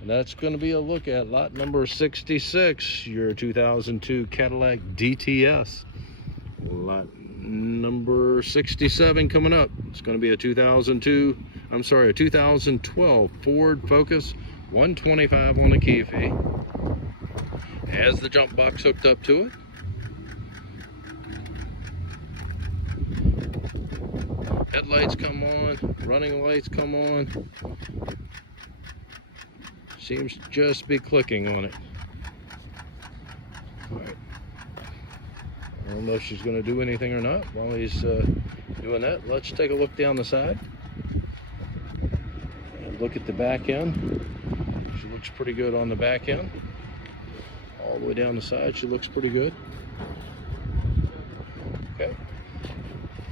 And that's going to be a look at lot number 66, your 2002 Cadillac DTS. Lot number 67 coming up. It's going to be a 2012 Ford Focus 125 on a key fee. Has the jump box hooked up to it. Headlights come on, running lights come on. Seems to just be clicking on it. All right. I don't know if she's going to do anything or not. While he's doing that, let's take a look down the side and look at the back end. She looks pretty good on the back end. All the way down the side, she looks pretty good. Okay.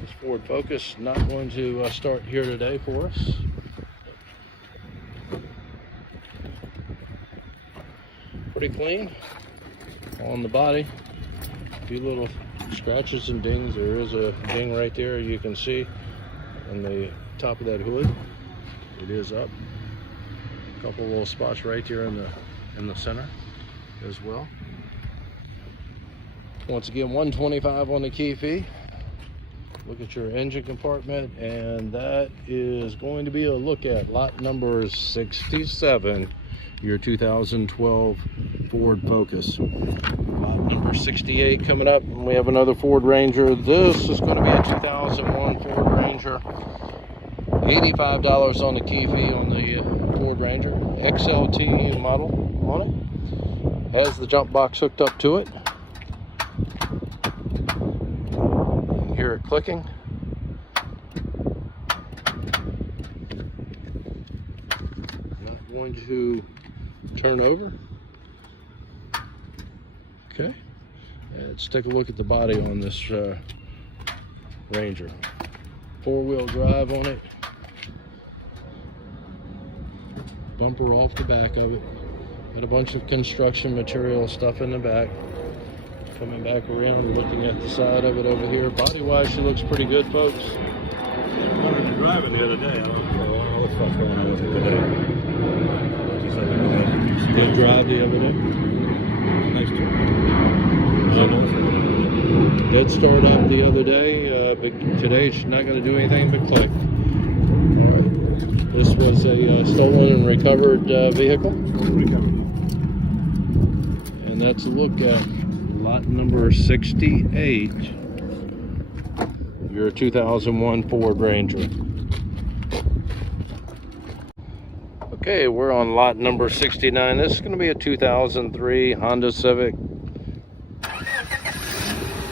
This Ford Focus not going to start here today for us. Pretty clean on the body. A few little scratches and dings. There is a ding right there, you can see on the top of that hood. It is up. A couple little spots right there in the center as well. Once again, 125 on the key fee. Look at your engine compartment, and that is going to be a look at lot number 67, your 2012 Ford Focus. Lot number 68 coming up, and we have another Ford Ranger. This is going to be a 2001 Ford Ranger. $85 on the key fee on the Ford Ranger. XLT model on it. Has the jump box hooked up to it. You can hear it clicking. Not going to turn over. Okay, let's take a look at the body on this Ranger. Four-wheel drive on it. Bumper off the back of it. Got a bunch of construction material stuff in the back. Coming back around, looking at the side of it over here. Body-wise, she looks pretty good, folks. I remember driving the other day. I don't know what the fuck's going on with it today. Did drive the other day? Nice to Did start up the other day, but today she's not going to do anything but click. This was a stolen and recovered vehicle. And that's a look at lot number 68. Your 2001 Ford Ranger. Okay, we're on lot number 69. This is going to be a 2003 Honda Civic.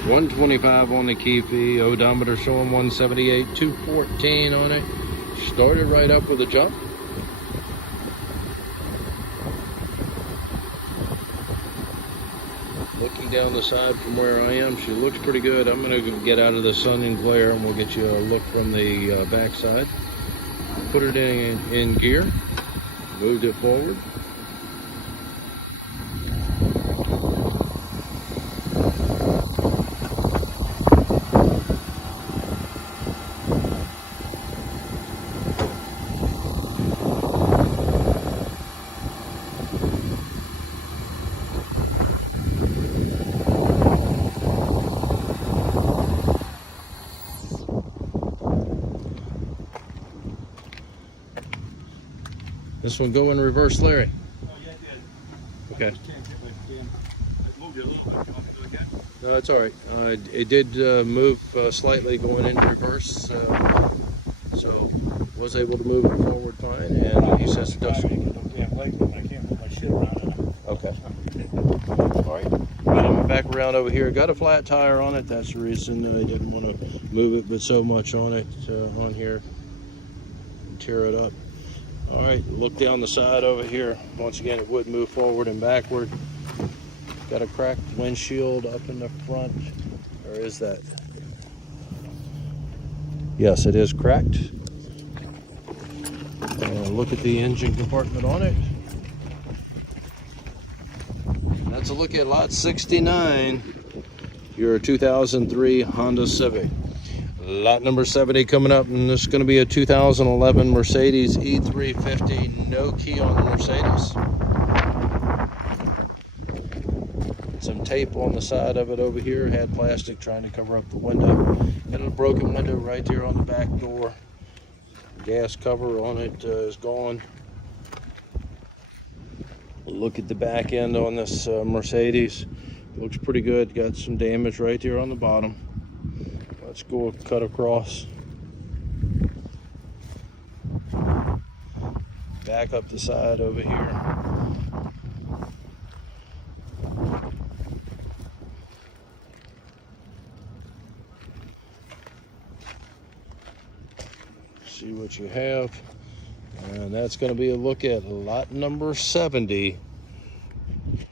125 on the key fee. Odometer showing 178, 214 on it. Started right up with a jump. Looking down the side from where I am, she looks pretty good. I'm going to get out of the sun and glare, and we'll get you a look from the back side. Put it in gear. Moved it forward. This one go in reverse, Larry? Oh, yeah, it did. Okay. I just can't get my damn. I moved it a little bit. You want me to do it again? No, it's all right. It did move slightly going in reverse, so was able to move it forward fine. And he says it does. I can't put my shit around it. Okay. All right. I'm back around over here. Got a flat tire on it. That's the reason I didn't want to move it, but so much on it on here, tear it up. All right, look down the side over here. Once again, it would move forward and backward. Got a cracked windshield up in the front. Or is that? Yes, it is cracked. And look at the engine compartment on it. That's a look at lot 69. Your 2003 Honda Civic. Lot number 70 coming up, and this is going to be a 2011 Mercedes E350. No key on the Mercedes. Some tape on the side of it over here. Had plastic trying to cover up the window. Got a broken window right there on the back door. Gas cover on it is gone. Look at the back end on this Mercedes. Looks pretty good. Got some damage right there on the bottom. Let's go cut across. Back up the side over here. See what you have. And that's going to be a look at lot number 70.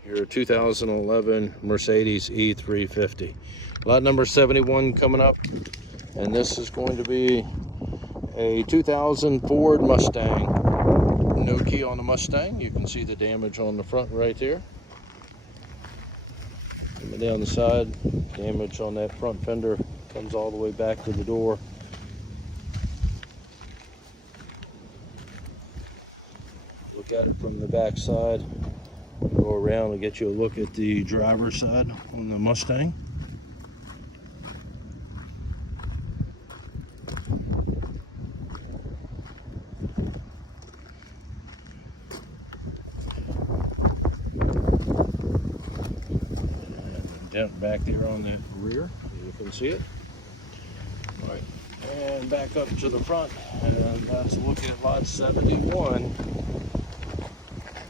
Your 2011 Mercedes E350. Lot number 71 coming up, and this is going to be a 2000 Ford Mustang. No key on the Mustang. You can see the damage on the front right there. Coming down the side, damage on that front fender comes all the way back to the door. Look at it from the back side. Go around and get you a look at the driver's side on the Mustang. Dent back there on the rear, you can see it. All right, and back up to the front, and let's look at lot 71.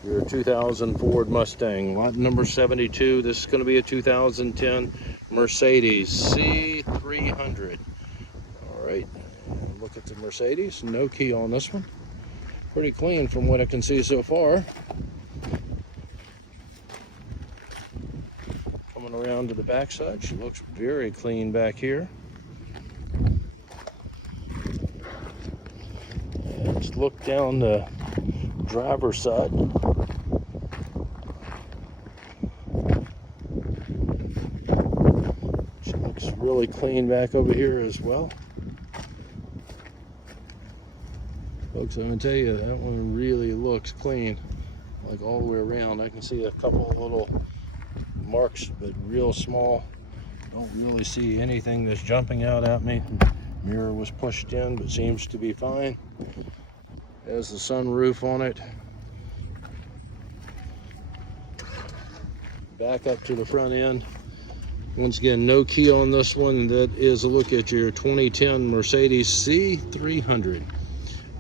Your 2000 Ford Mustang, lot number 72. This is going to be a 2010 Mercedes C300. All right, look at the Mercedes. No key on this one. Pretty clean from what I can see so far. Coming around to the backside, she looks very clean back here. And let's look down the driver's side. She looks really clean back over here as well. Folks, I'm gonna tell you, that one really looks clean, like all the way around. I can see a couple of little marks, but real small. Don't really see anything that's jumping out at me. Mirror was pushed in, but seems to be fine. There's the sunroof on it. Back up to the front end. Once again, no key on this one. That is a look at your 2010 Mercedes C300.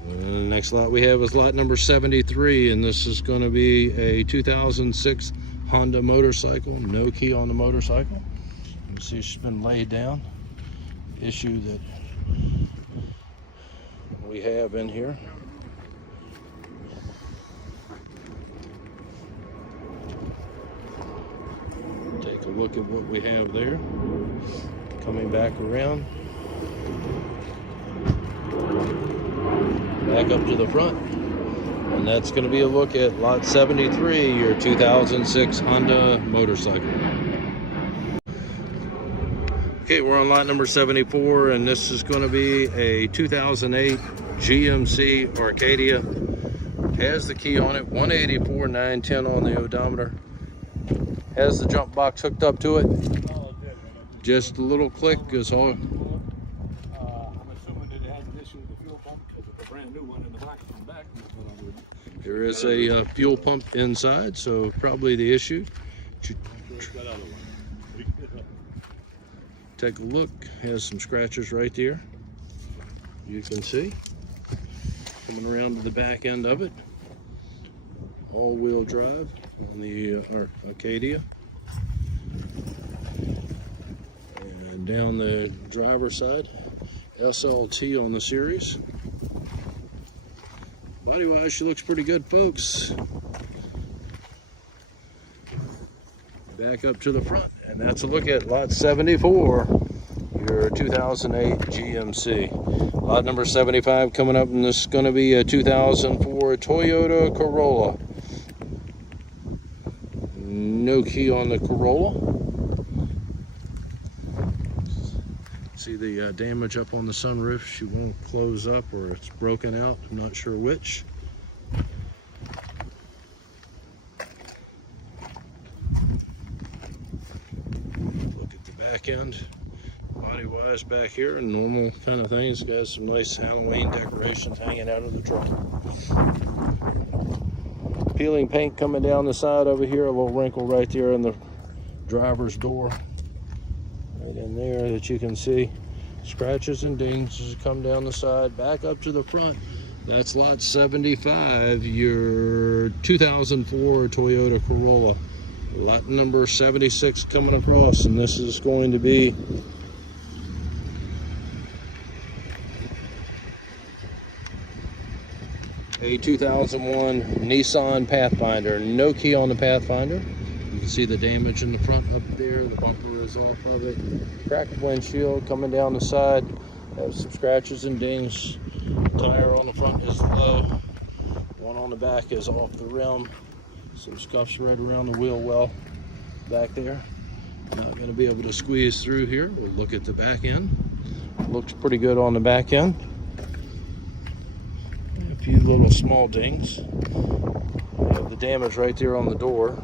The next lot we have is lot number 73, and this is going to be a 2006 Honda motorcycle. No key on the motorcycle. You can see she's been laid down. Issue that we have in here. Take a look at what we have there. Coming back around. Back up to the front. And that's going to be a look at lot 73, your 2006 Honda motorcycle. Okay, we're on lot number 74, and this is going to be a 2008 GMC Arcadia. Has the key on it, 184,910 on the odometer. Has the jump box hooked up to it. Just a little click is all. I'm assuming that it has an issue with the fuel pump because it's a brand new one in the box from back. There is a fuel pump inside, so probably the issue. Take a look. Has some scratches right there. You can see. Coming around to the back end of it. All-wheel drive on the Arcadia. And down the driver's side, SLT on the series. Body-wise, she looks pretty good, folks. Back up to the front, and that's a look at lot 74, your 2008 GMC. Lot number 75 coming up, and this is going to be a 2004 Toyota Corolla. No key on the Corolla. See the damage up on the sunroof. She won't close up, or it's broken out. I'm not sure which. Look at the back end. Body wise back here, normal kind of things. Got some nice Halloween decorations hanging out of the trunk. Peeling paint coming down the side over here. A little wrinkle right there in the driver's door. Right in there that you can see. Scratches and dings as come down the side. Back up to the front. That's lot 75, your 2004 Toyota Corolla. Lot number 76 coming across, and this is going to be a 2001 Nissan Pathfinder. No key on the Pathfinder. You can see the damage in the front up there. The bumper is off of it. Cracked windshield coming down the side. Have some scratches and dings. Tire on the front is low. One on the back is off the rim. Some scuffs right around the wheel well back there. Not going to be able to squeeze through here. We'll look at the back end. Looks pretty good on the back end. A few little small dings. We have the damage right there on the door.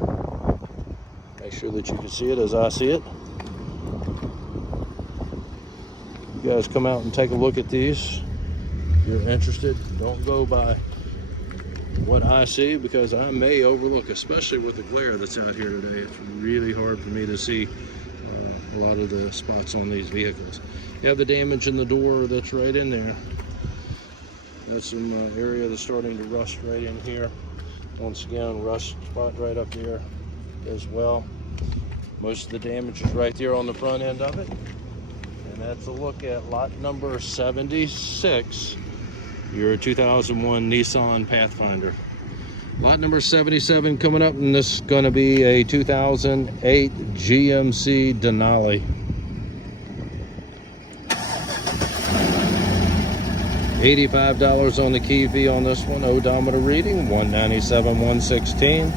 Make sure that you can see it as I see it. You guys come out and take a look at these. If you're interested, don't go by what I see, because I may overlook, especially with the glare that's out here today. It's really hard for me to see a lot of the spots on these vehicles. You have the damage in the door that's right in there. There's some area that's starting to rust right in here. Once again, rust spot right up there as well. Most of the damage is right there on the front end of it. And that's a look at lot number 76, your 2001 Nissan Pathfinder. Lot number 77 coming up, and this is going to be a 2008 GMC Denali. $85 on the key fee on this one. Odometer reading 197, 116.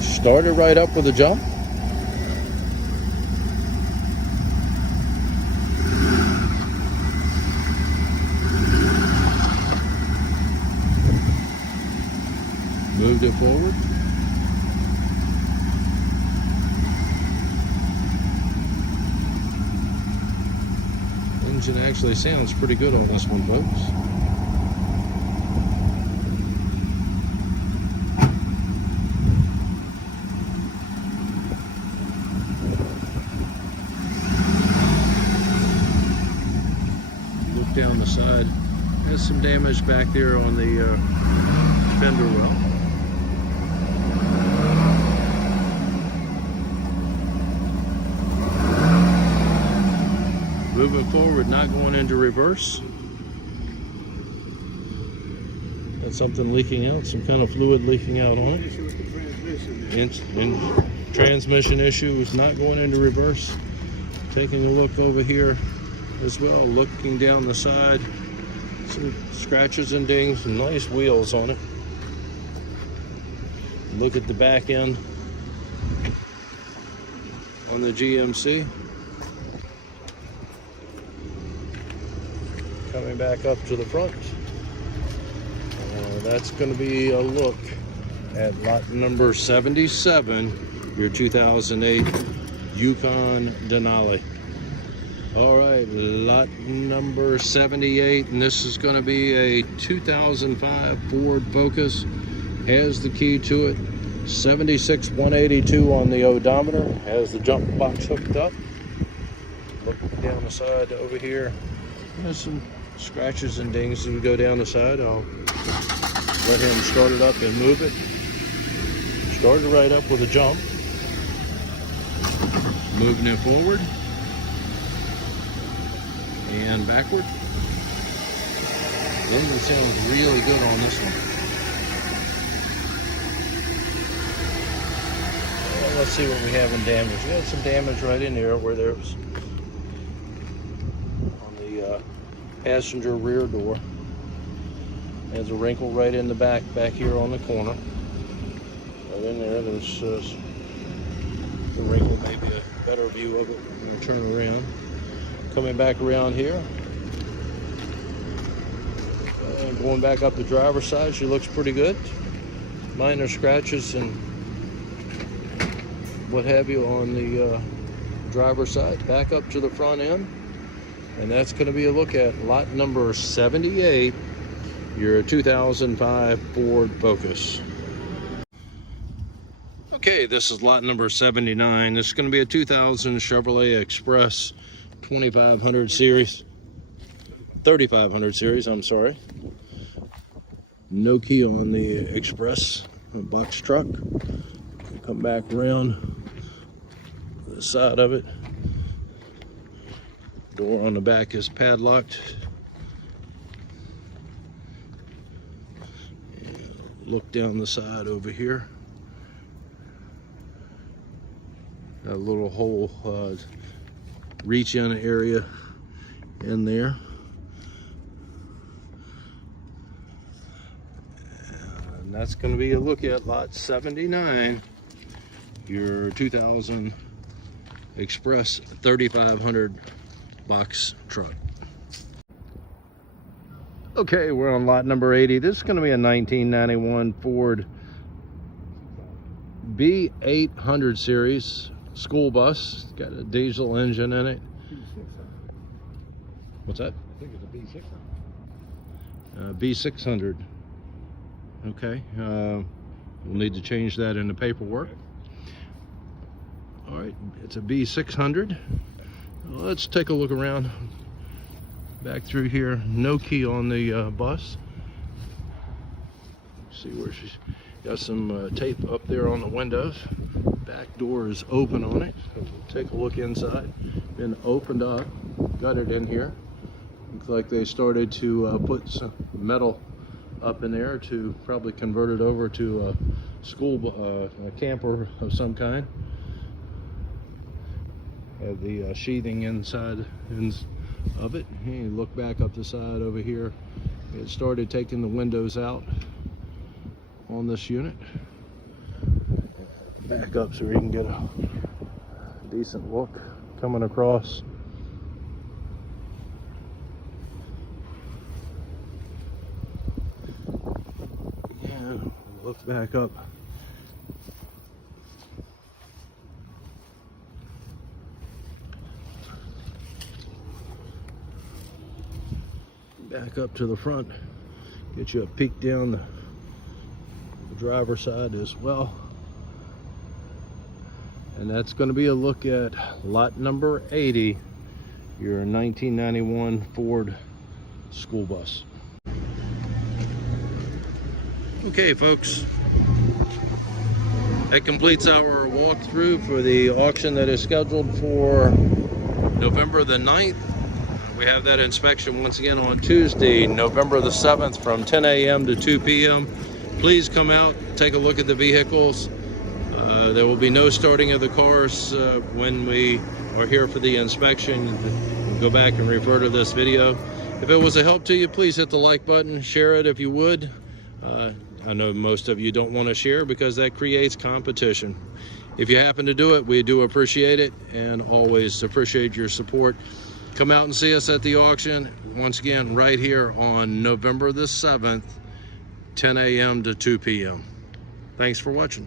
Started right up with a jump. Moved it forward. Engine actually sounds pretty good on this one, folks. down the side. Has some damage back there on the fender well. Moving forward, not going into reverse. Got something leaking out, some kind of fluid leaking out on it. Issue with the transmission. And transmission issue is not going into reverse. Taking a look over here as well, looking down the side. Some scratches and dings, some nice wheels on it. Look at the back end on the GMC. Coming back up to the front. That's going to be a look at lot number 77, your 2008 Yukon Denali. All right, lot number 78, and this is going to be a 2005 Ford Focus. Has the key to it. 76,182 on the odometer. Has the jump box hooked up. Look down the side over here. There's some scratches and dings as we go down the side. I'll let him start it up and move it. Started right up with a jump. Moving it forward and backward. The engine sounds really good on this one. Well, let's see what we have in damage. We had some damage right in there where there's on the passenger rear door. There's a wrinkle right in the back here on the corner. Right in there, there's the wrinkle, maybe a better view of it. I'm going to turn around. Coming back around here. Going back up the driver's side, she looks pretty good. Minor scratches and what have you on the driver's side. Back up to the front end. And that's going to be a look at lot number 78. Your 2005 Ford Focus. Okay, this is lot number 79. This is going to be a 2000 Chevrolet Express 2500 series. 3500 series, I'm sorry. No key on the Express box truck. Come back around the side of it. Door on the back is padlocked. Look down the side over here. A little hole reach in area in there. And that's going to be a look at lot 79, your 2000 Express 3500 box truck. Okay, we're on lot number 80. This is going to be a 1991 Ford B800 series school bus. Got a diesel engine in it. What's that? I think it's a B600. B600. Okay, we'll need to change that in the paperwork. All right, it's a B600. Let's take a look around. Back through here, no key on the bus. See where she's got some tape up there on the windows. Back door is open on it. So we'll take a look inside. Been opened up, got it in here. Looks like they started to put some metal up in there to probably convert it over to a school a camper of some kind. Have the sheathing inside of it. Hey, look back up the side over here. It started taking the windows out on this unit. Back up so we can get a decent look coming across. And look back up. Back up to the front, get you a peek down the driver's side as well. And that's going to be a look at lot number 80, your 1991 Ford school bus. Okay, folks, that completes our walkthrough for the auction that is scheduled for November the 9th. We have that inspection once again on Tuesday, November the 7th from 10 a.m. to 2 p.m. Please come out, take a look at the vehicles. There will be no starting of the cars when we are here for the inspection. Go back and refer to this video. If it was a help to you, please hit the like button, share it if you would. I know most of you don't want to share because that creates competition. If you happen to do it, we do appreciate it and always appreciate your support. Come out and see us at the auction, once again, right here on November the 7th, 10 a.m. to 2 p.m. Thanks for watching.